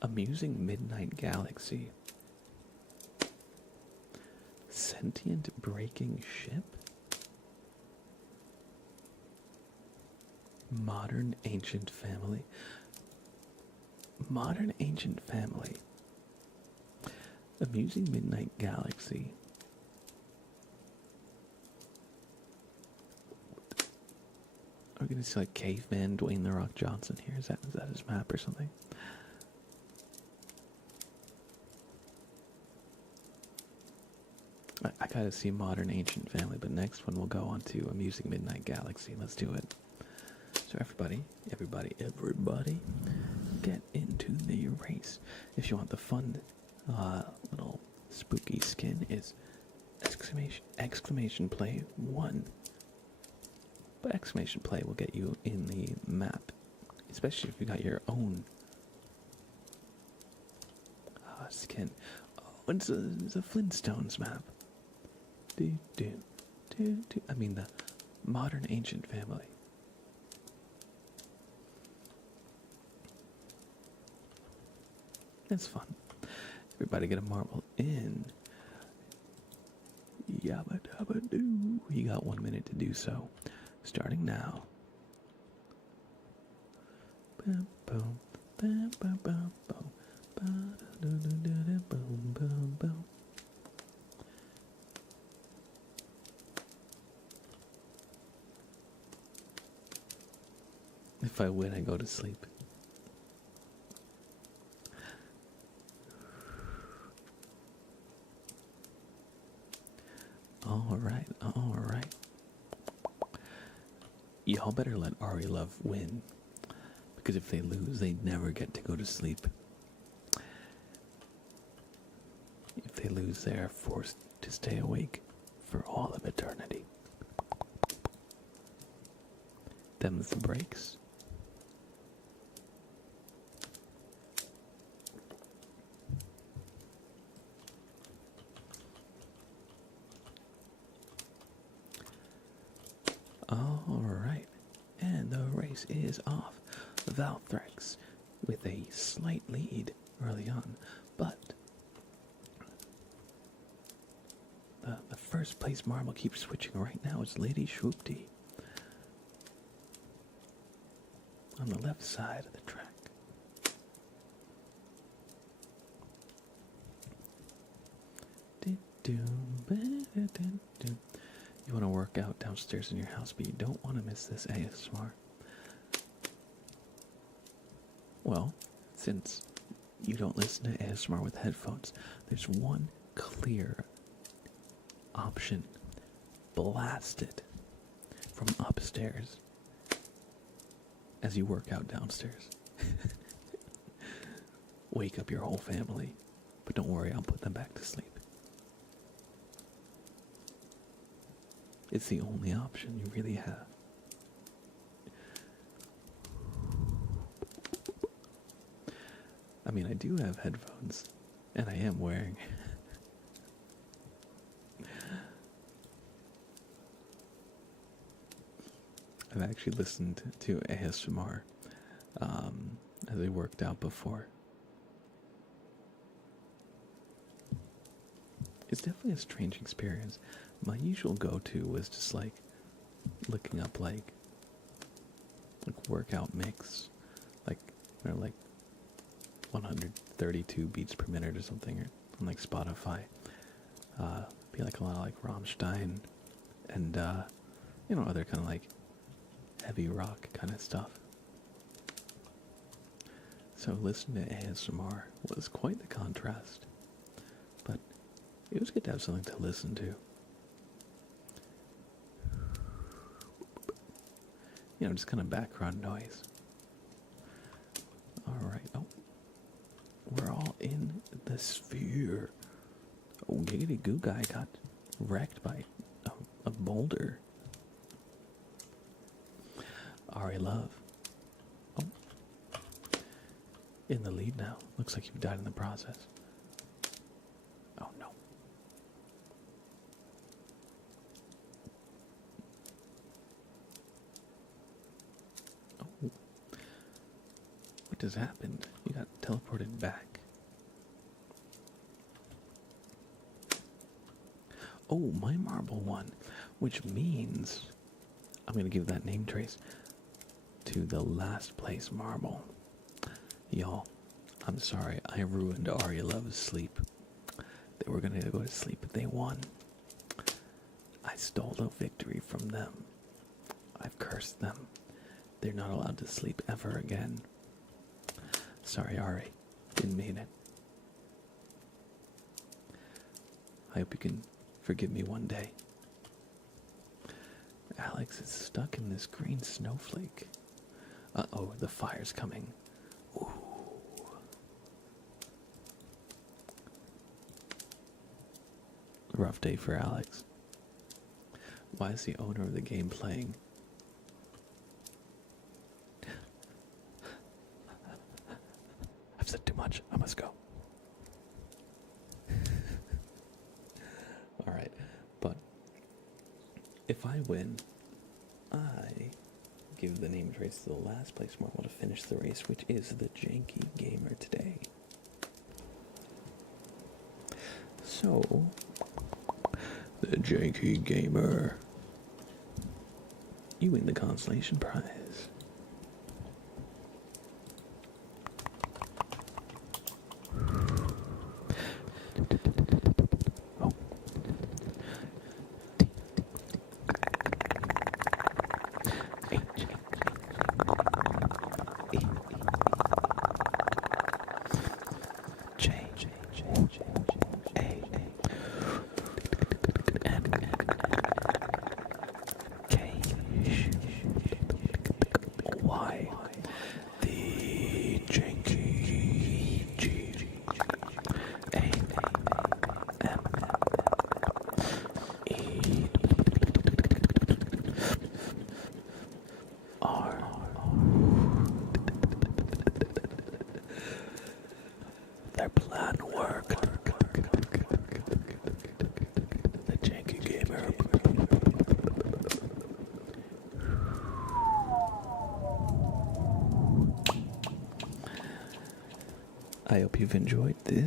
Amusing Midnight Galaxy. Sentient Breaking Ship? Modern Ancient Family. Modern Ancient Family. Amusing Midnight Galaxy. Are we gonna see like Caveman Dwayne The Rock Johnson here? Is that his map or something? I gotta see Modern Ancient Family, but next one we'll go on to Amusing Midnight Galaxy. Let's do it. So everybody, get into the race. If you want the fun little spooky skin, is exclamation play 1. But exclamation play will get you in the map, especially if you got your own skin. Oh, it's a Flintstones map. I mean the Modern Ancient Family. That's fun. Everybody get a marble in. Yabba dabba doo. You got 1 minute to do so. Starting now. Boom, boom, boom, boom, boom, boom. Boom, boom, boom. If I win, I go to sleep. All right. Y'all better let Ari Love win, because if they lose, they never get to go to sleep. If they lose, they are forced to stay awake for all of eternity. Them's the breaks. Alright, and the race is off. Valthrex with a slight lead early on, but the first place marble keeps switching right now. It's Lady Shwoopty on the left side of the track. You want to work out downstairs in your house, but you don't want to miss this ASMR. Well, since you don't listen to ASMR with headphones, there's one clear option. Blast it from upstairs as you work out downstairs. Wake up your whole family, but don't worry, I'll put them back to sleep. It's the only option you really have. I mean, I do have headphones, and I am wearing. I've actually listened to ASMR as I worked out before. It's definitely a strange experience. My usual go-to was just like looking up like workout mix, like 132 beats per minute or something, or on like Spotify. Be like a lot of like Rammstein and other kind of like heavy rock kind of stuff. So listening to ASMR was quite the contrast, but it was good to have something to listen to. Just kind of background noise. Alright, we're all in the sphere. Oh, Giggity Goo Guy got wrecked by a boulder. Ari Love. Oh. In the lead now. Looks like you've died in the process. Oh no. Oh. What just happened? You got teleported back. Oh, my marble won. Which means I'm going to give that name trace to the last place marble. Y'all, I'm sorry, I ruined Ari Love's sleep. They were gonna go to sleep, but they won. I stole the victory from them. I've cursed them. They're not allowed to sleep ever again. Sorry, Ari. Didn't mean it. I hope you can forgive me one day. Alex is stuck in this green snowflake. Uh-oh, the fire's coming. Ooh. Rough day for Alex. Why is the owner of the game playing? I've said too much. I must go. Alright, but if I win, I give the name trace to the last place marble to finish the race, which is the Janky Gamer today. So, the Janky Gamer, you win the consolation prize.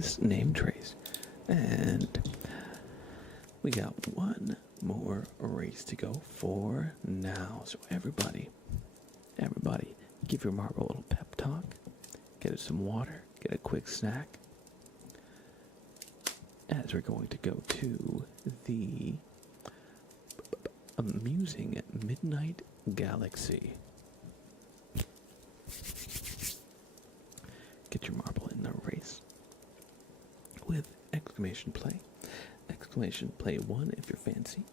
this name trace. And we got one more race to go for now. So everybody, give your marble a little pep talk. Get it some water. Get a quick snack. As we're going to go to the amusing Midnight Galaxy. Get your marble in the race with exclamation play. Exclamation play 1 if you're fancy.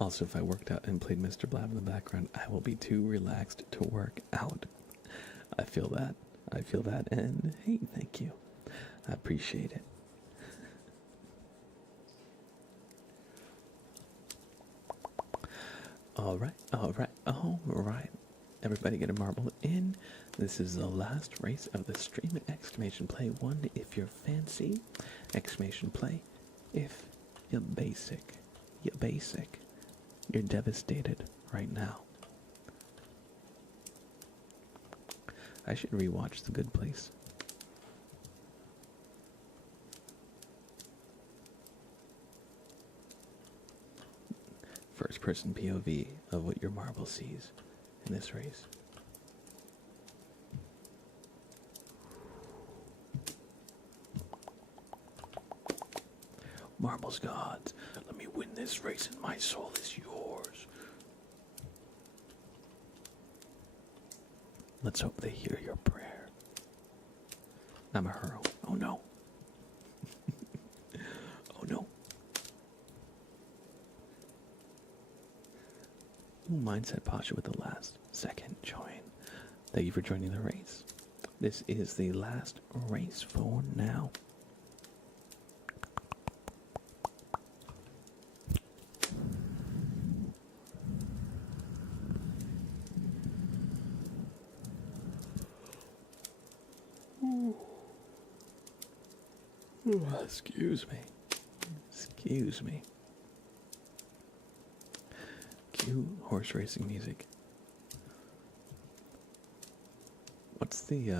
Also, if I worked out and played Mr. Blab in the background, I will be too relaxed to work out. I feel that. And hey, thank you. I appreciate it. All right. Everybody get a marble in. This is the last race of the stream. Exclamation play 1 if you're fancy. Exclamation play if you're basic. You're basic. You're devastated right now. I should rewatch The Good Place. First person POV of what your marble sees in this race. Marbles gods, let me win this race and my soul is yours. Let's hope they hear your prayer. I'm a hero. Oh no. Oh no. Ooh, Mindset Pasha with the last second join. Thank you for joining the race. This is the last race for now. Excuse me. Cue horse racing music. What's the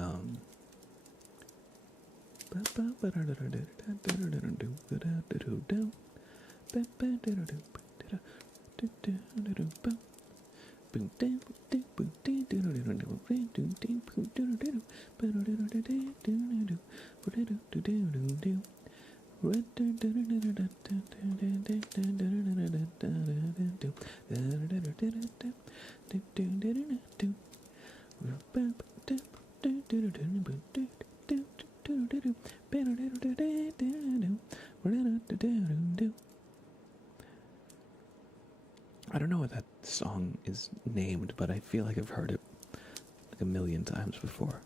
I don't know what that song is named, but I feel like I've heard it like a million times before.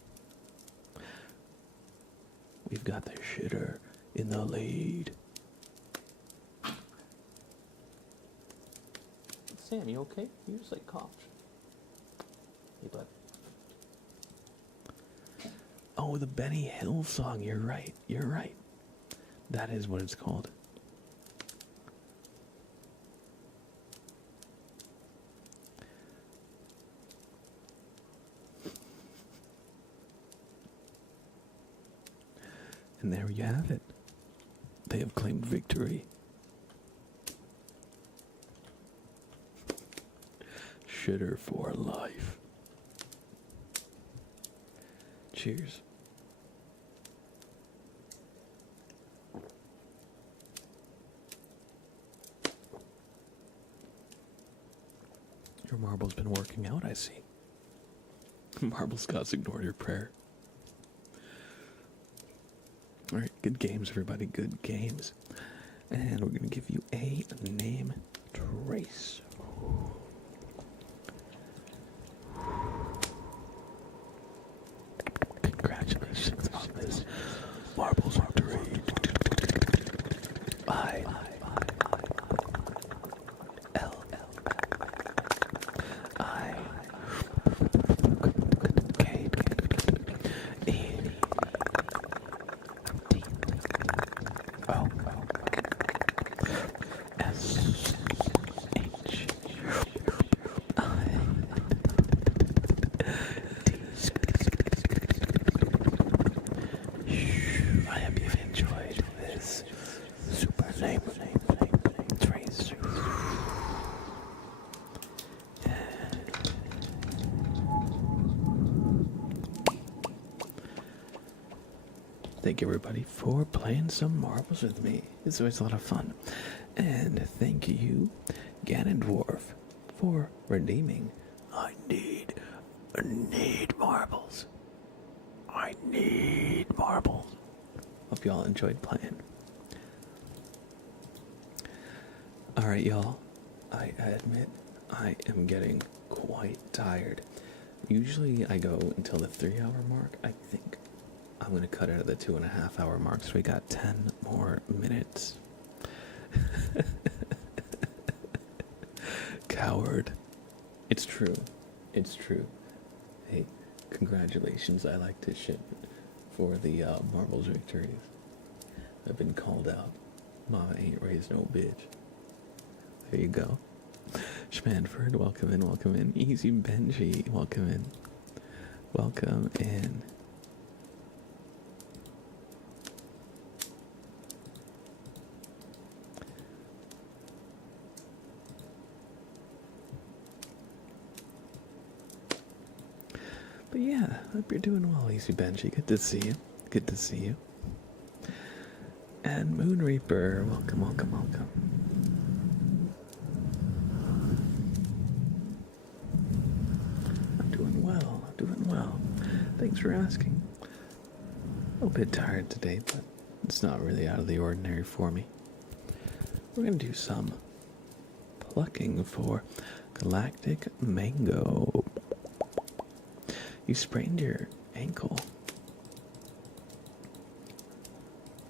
We've got the shitter in the lead. Sam, you okay? You just like coughed. Hey, bud. Oh, the Benny Hill song. You're right. That is what it's called. And there you have it. They have claimed victory. Shitter for life. Cheers. Your marble's been working out, I see. Marble Scott's ignored your prayer. Alright, good games, everybody. Good games. And we're going to give you a name trace. Congratulations on this Marbles victory. I L I K E D O S H Thank you, everybody, for playing some marbles with me. It's always a lot of fun. And thank you, Ganondorf, for redeeming. I need marbles. I need marbles. Hope y'all enjoyed playing. Alright, y'all. I admit I am getting quite tired. Usually I go until the 3-hour mark. I think I'm going to cut it at the 2.5 hour mark, so we got 10 more minutes. Coward. It's true. It's true. Hey, congratulations. I like to ship for the marbles victories. I've been called out. Mama ain't raised no bitch. There you go. Schmanford, welcome in, welcome in. Easy Benji, welcome in. Welcome in. But yeah, hope you're doing well, Easy Benji. Good to see you. Good to see you. And Moon Reaper, welcome, welcome, welcome. I'm doing well. Thanks for asking. A bit tired today, but it's not really out of the ordinary for me. We're gonna do some plucking for Galactic Mango. You sprained your ankle.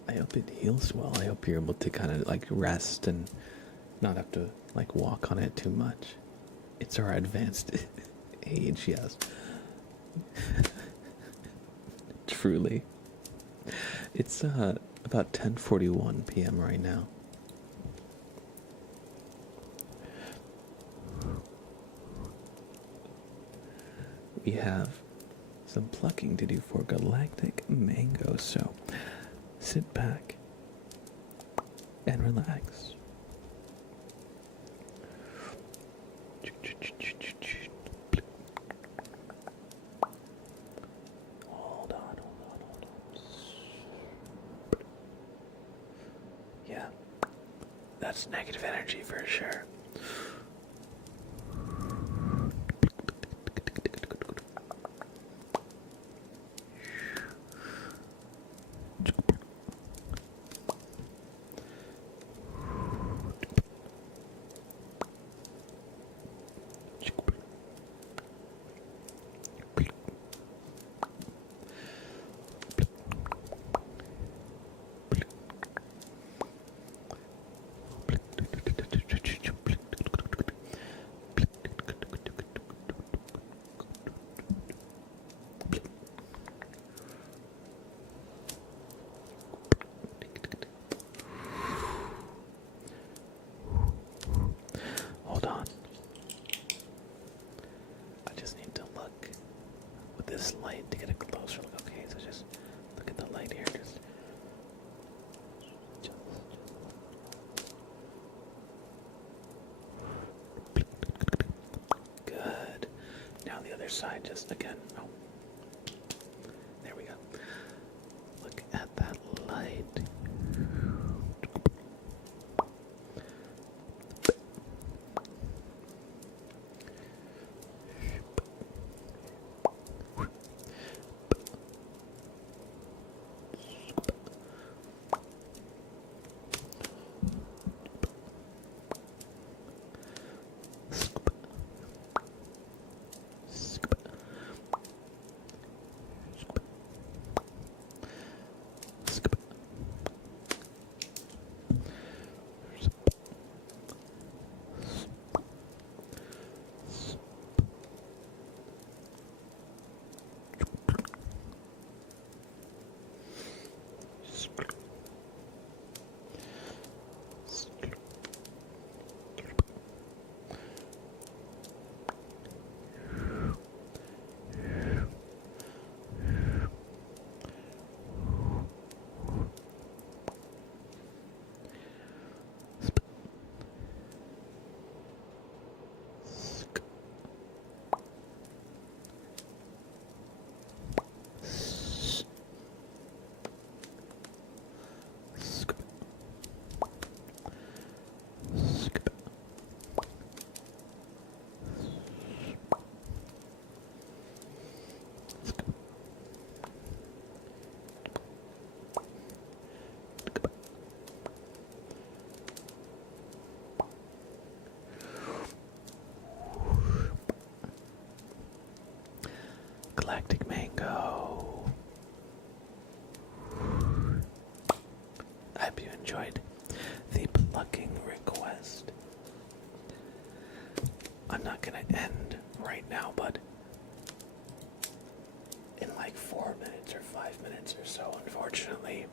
I hope it heals well. I hope you're able to kind of like rest and not have to like walk on it too much. It's our advanced age, yes. Truly. It's about 10:41 p.m. right now. We have some plucking to do for Galactic Mango, so sit back and relax. Hold on. Yeah, that's negative energy for sure. Hold on. I just need to look with this light to get a closer look. Okay, so just look at the light here. Just good. Now the other side, just again. Oh, there we go. Look at that light. cooking request. I'm not gonna end right now, but in like 4 minutes or 5 minutes or so, unfortunately,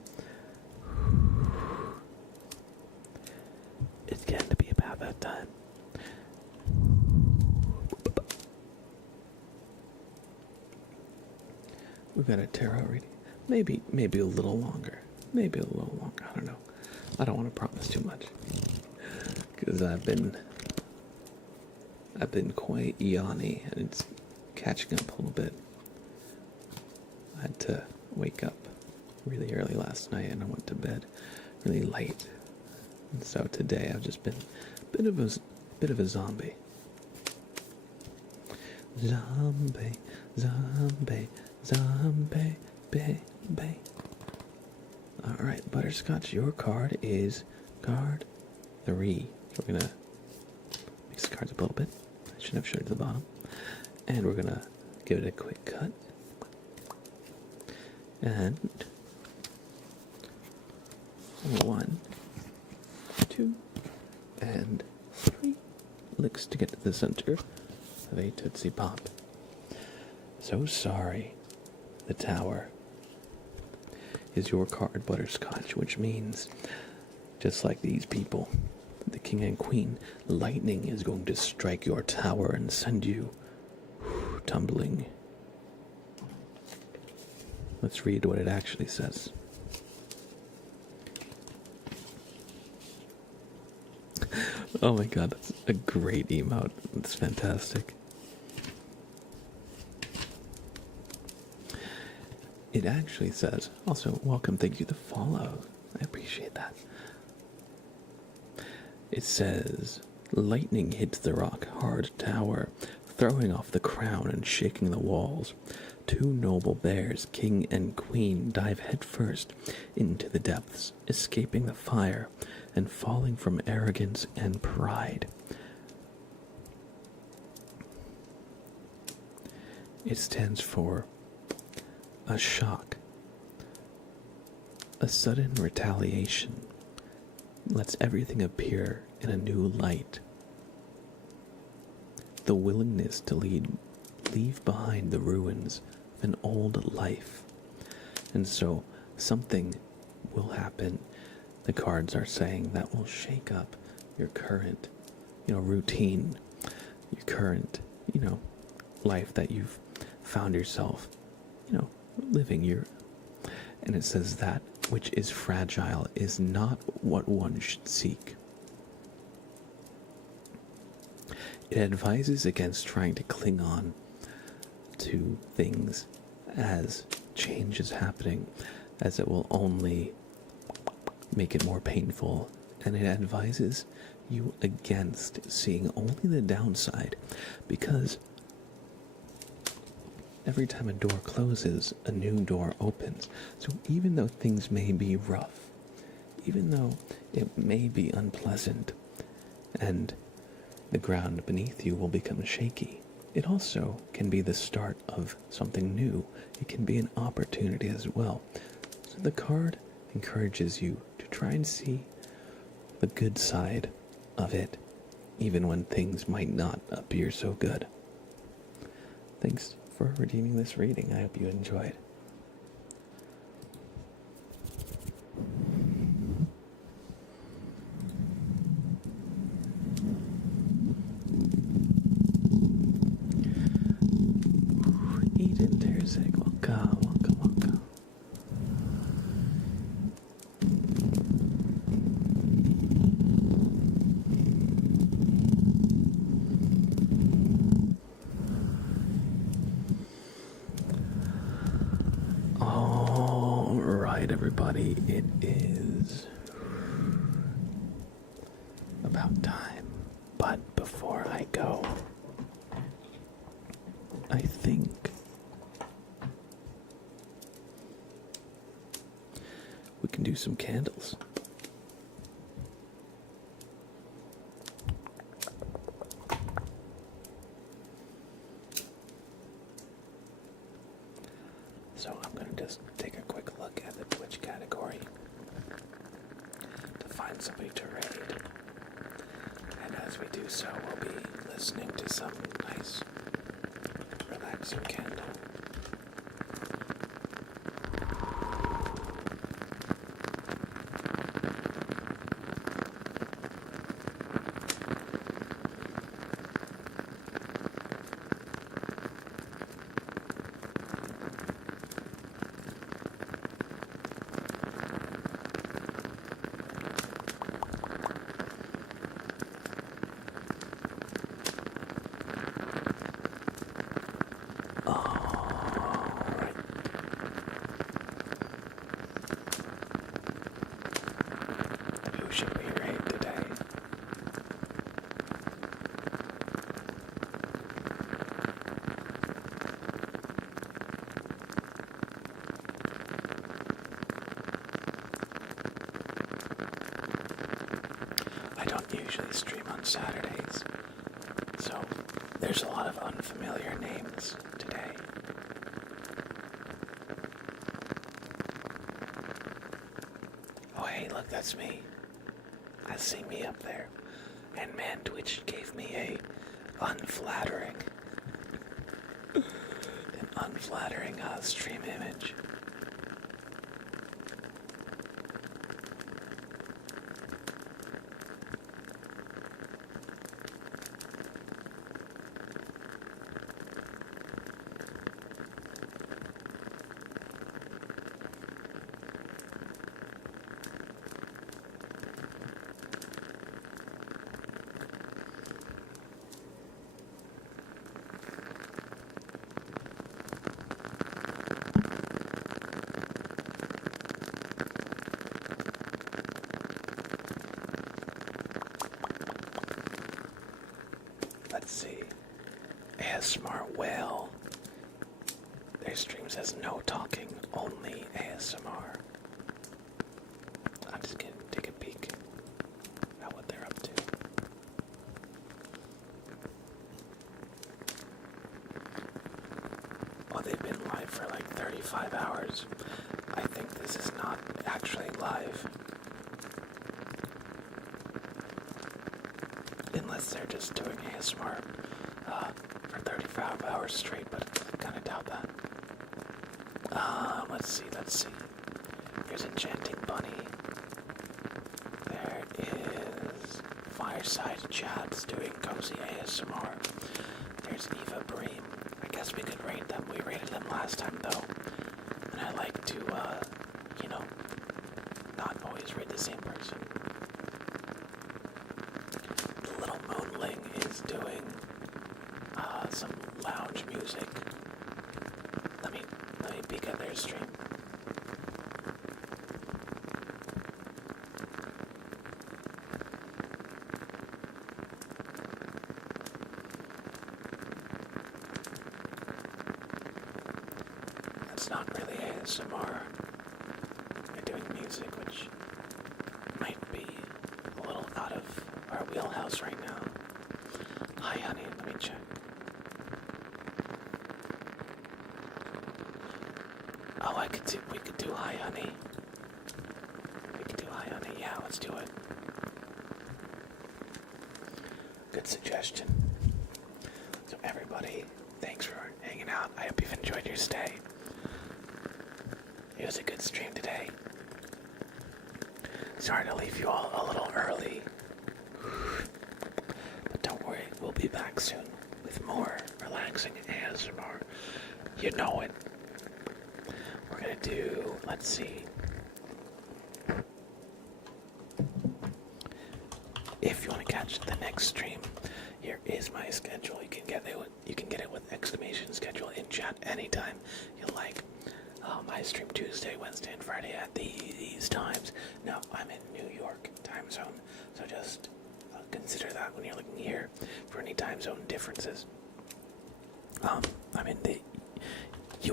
it's getting to be about that time. We've got a tarot reading. Maybe a little longer. Maybe a little longer. I don't know. I don't want to promise too much, because I've been quite yawny, and it's catching up a little bit. I had to wake up really early last night, and I went to bed really late. And so today I've just been a bit of a zombie. Zombie, zombie, zombie, baby. Alright, Butterscotch, your card is card 3. So we're gonna mix the cards up a little bit. I should have showed it to the bottom. And we're gonna give it a quick cut. And 1, 2, and 3 licks to get to the center of a Tootsie Pop. So sorry. The Tower is your card, Butterscotch, which means, just like these people, the King and Queen, lightning is going to strike your tower and send you tumbling. Let's read what it actually says. Oh my god, that's a great emote. It's fantastic. It actually says, also, welcome, thank you to follow. I appreciate that. It says, lightning hits the rock-hard tower, throwing off the crown and shaking the walls. 2 noble bears, king and queen, dive headfirst into the depths, escaping the fire and falling from arrogance and pride. It stands for a shock. A sudden retaliation lets everything appear in a new light. The willingness to leave behind the ruins of an old life. And so something will happen, the cards are saying, that will shake up your current, routine, your current, life that you've found yourself, living your. And it says that which is fragile is not what one should seek. It advises against trying to cling on to things as change is happening, as it will only make it more painful. And it advises you against seeing only the downside, because every time a door closes, a new door opens. So even though things may be rough, even though it may be unpleasant, and the ground beneath you will become shaky, it also can be the start of something new. It can be an opportunity as well. So the card encourages you to try and see the good side of it, even when things might not appear so good. Thanks for redeeming this reading. I hope you enjoyed. Eden Terzig, welcome, welcome, welcome. All right, everybody, it is about time. But before I go, I think we can do some candles. So I'm going to just take a quick look at the Twitch category to find somebody to raid. And as we do so, we'll be listening to some nice, relaxing candle. Who should we raid today? I don't usually stream on Saturdays, so there's a lot of unfamiliar names today. Oh hey, look, that's me. I see me up there. And man, Twitch gave me an unflattering stream image. Let's see. ASMR Whale. Their stream says no talking, only ASMR. I'm just gonna take a peek at what they're up to. Oh, they've been live for like 35 hours. I think this is not actually live. Unless they're just doing ASMR for 35 hours straight, but I kind of doubt that. Let's see. There's Enchanting Bunny. There is Fireside Chats doing cozy ASMR. There's Eva Bream. I guess we could rate them. We rated them last time though. And I like to, not always rate the same person. The Little Moonling is doing some lounge music. Let me peek at their stream. That's not really ASMR. They're doing music, which might be a little out of our wheelhouse right now. Hi, honey. Let me check. Oh, we could do Hi, honey. We could do Hi, honey. Yeah, let's do it. Good suggestion. So everybody, thanks for hanging out. I hope you've enjoyed your stay. It was a good stream today. Sorry to leave you all a little early. But don't worry, we'll be back soon with more relaxing ASMR. You know it. We're gonna do, let's see. If you want to catch the next stream, here is my schedule. You can get it with exclamation schedule in chat anytime you like. I stream Tuesday, Wednesday, and Friday at these times. Now, I'm in New York time zone, so just consider that when you're looking here for any time zone differences. I'm in the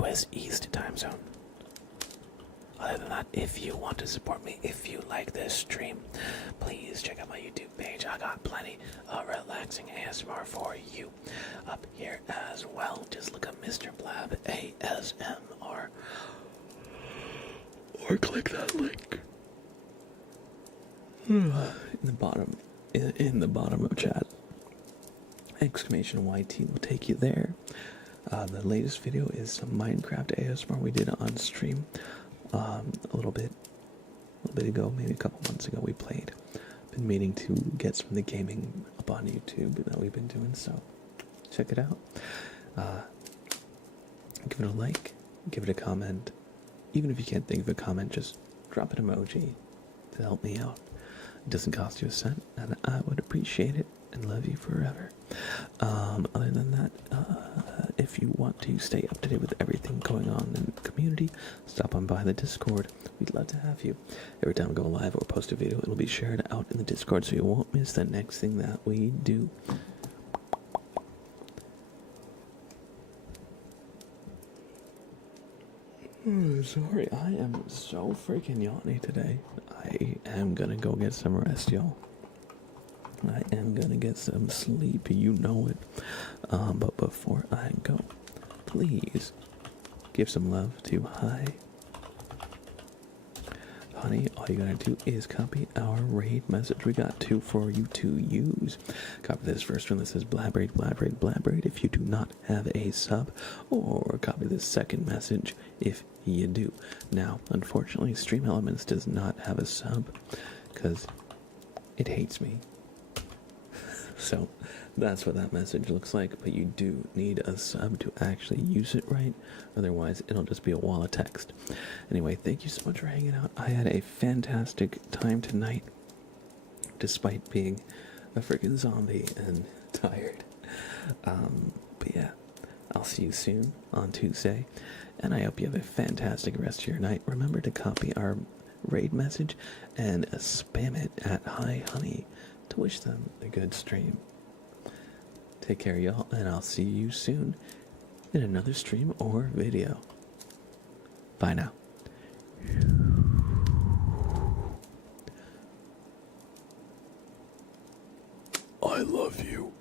US East time zone. Other than that, if you want to support me, if you like this stream, please check out my YouTube page. I got plenty of relaxing ASMR for you up here as well. Just look up Mr. Blab ASMR or click that link. in the bottom of chat. Exclamation YT will take you there. The latest video is some Minecraft ASMR we did on stream a little bit ago, maybe a couple months ago. We played. Been meaning to get some of the gaming up on YouTube that we've been doing, so check it out. Give it a like, give it a comment. Even if you can't think of a comment, just drop an emoji to help me out. It doesn't cost you a cent, and I would appreciate it and love you forever. Other than that, if you want to stay up to date with everything going on in the community, stop on by the Discord. We'd love to have you. Every time we go live or post a video, it'll be shared out in the Discord, so you won't miss the next thing that we do. Sorry, I am so freaking yawny today. I am gonna go get some rest, y'all. I am gonna get some sleep, you know it. But before I go, please give some love to Hi. Honey, all you gotta do is copy our raid message. We got 2 for you to use. Copy this first one that says Blabraid, Blabraid, Blabraid if you do not have a sub, or copy this second message if you do. Now, unfortunately, Stream Elements does not have a sub because it hates me. So that's what that message looks like, but you do need a sub to actually use it right. Otherwise, it'll just be a wall of text. Anyway, thank you so much for hanging out. I had a fantastic time tonight, despite being a freaking zombie and tired. But yeah, I'll see you soon on Tuesday, and I hope you have a fantastic rest of your night. Remember to copy our raid message and spam it at Hi Honey to wish them a good stream. Take care, y'all, and I'll see you soon in another stream or video. Bye now. I love you.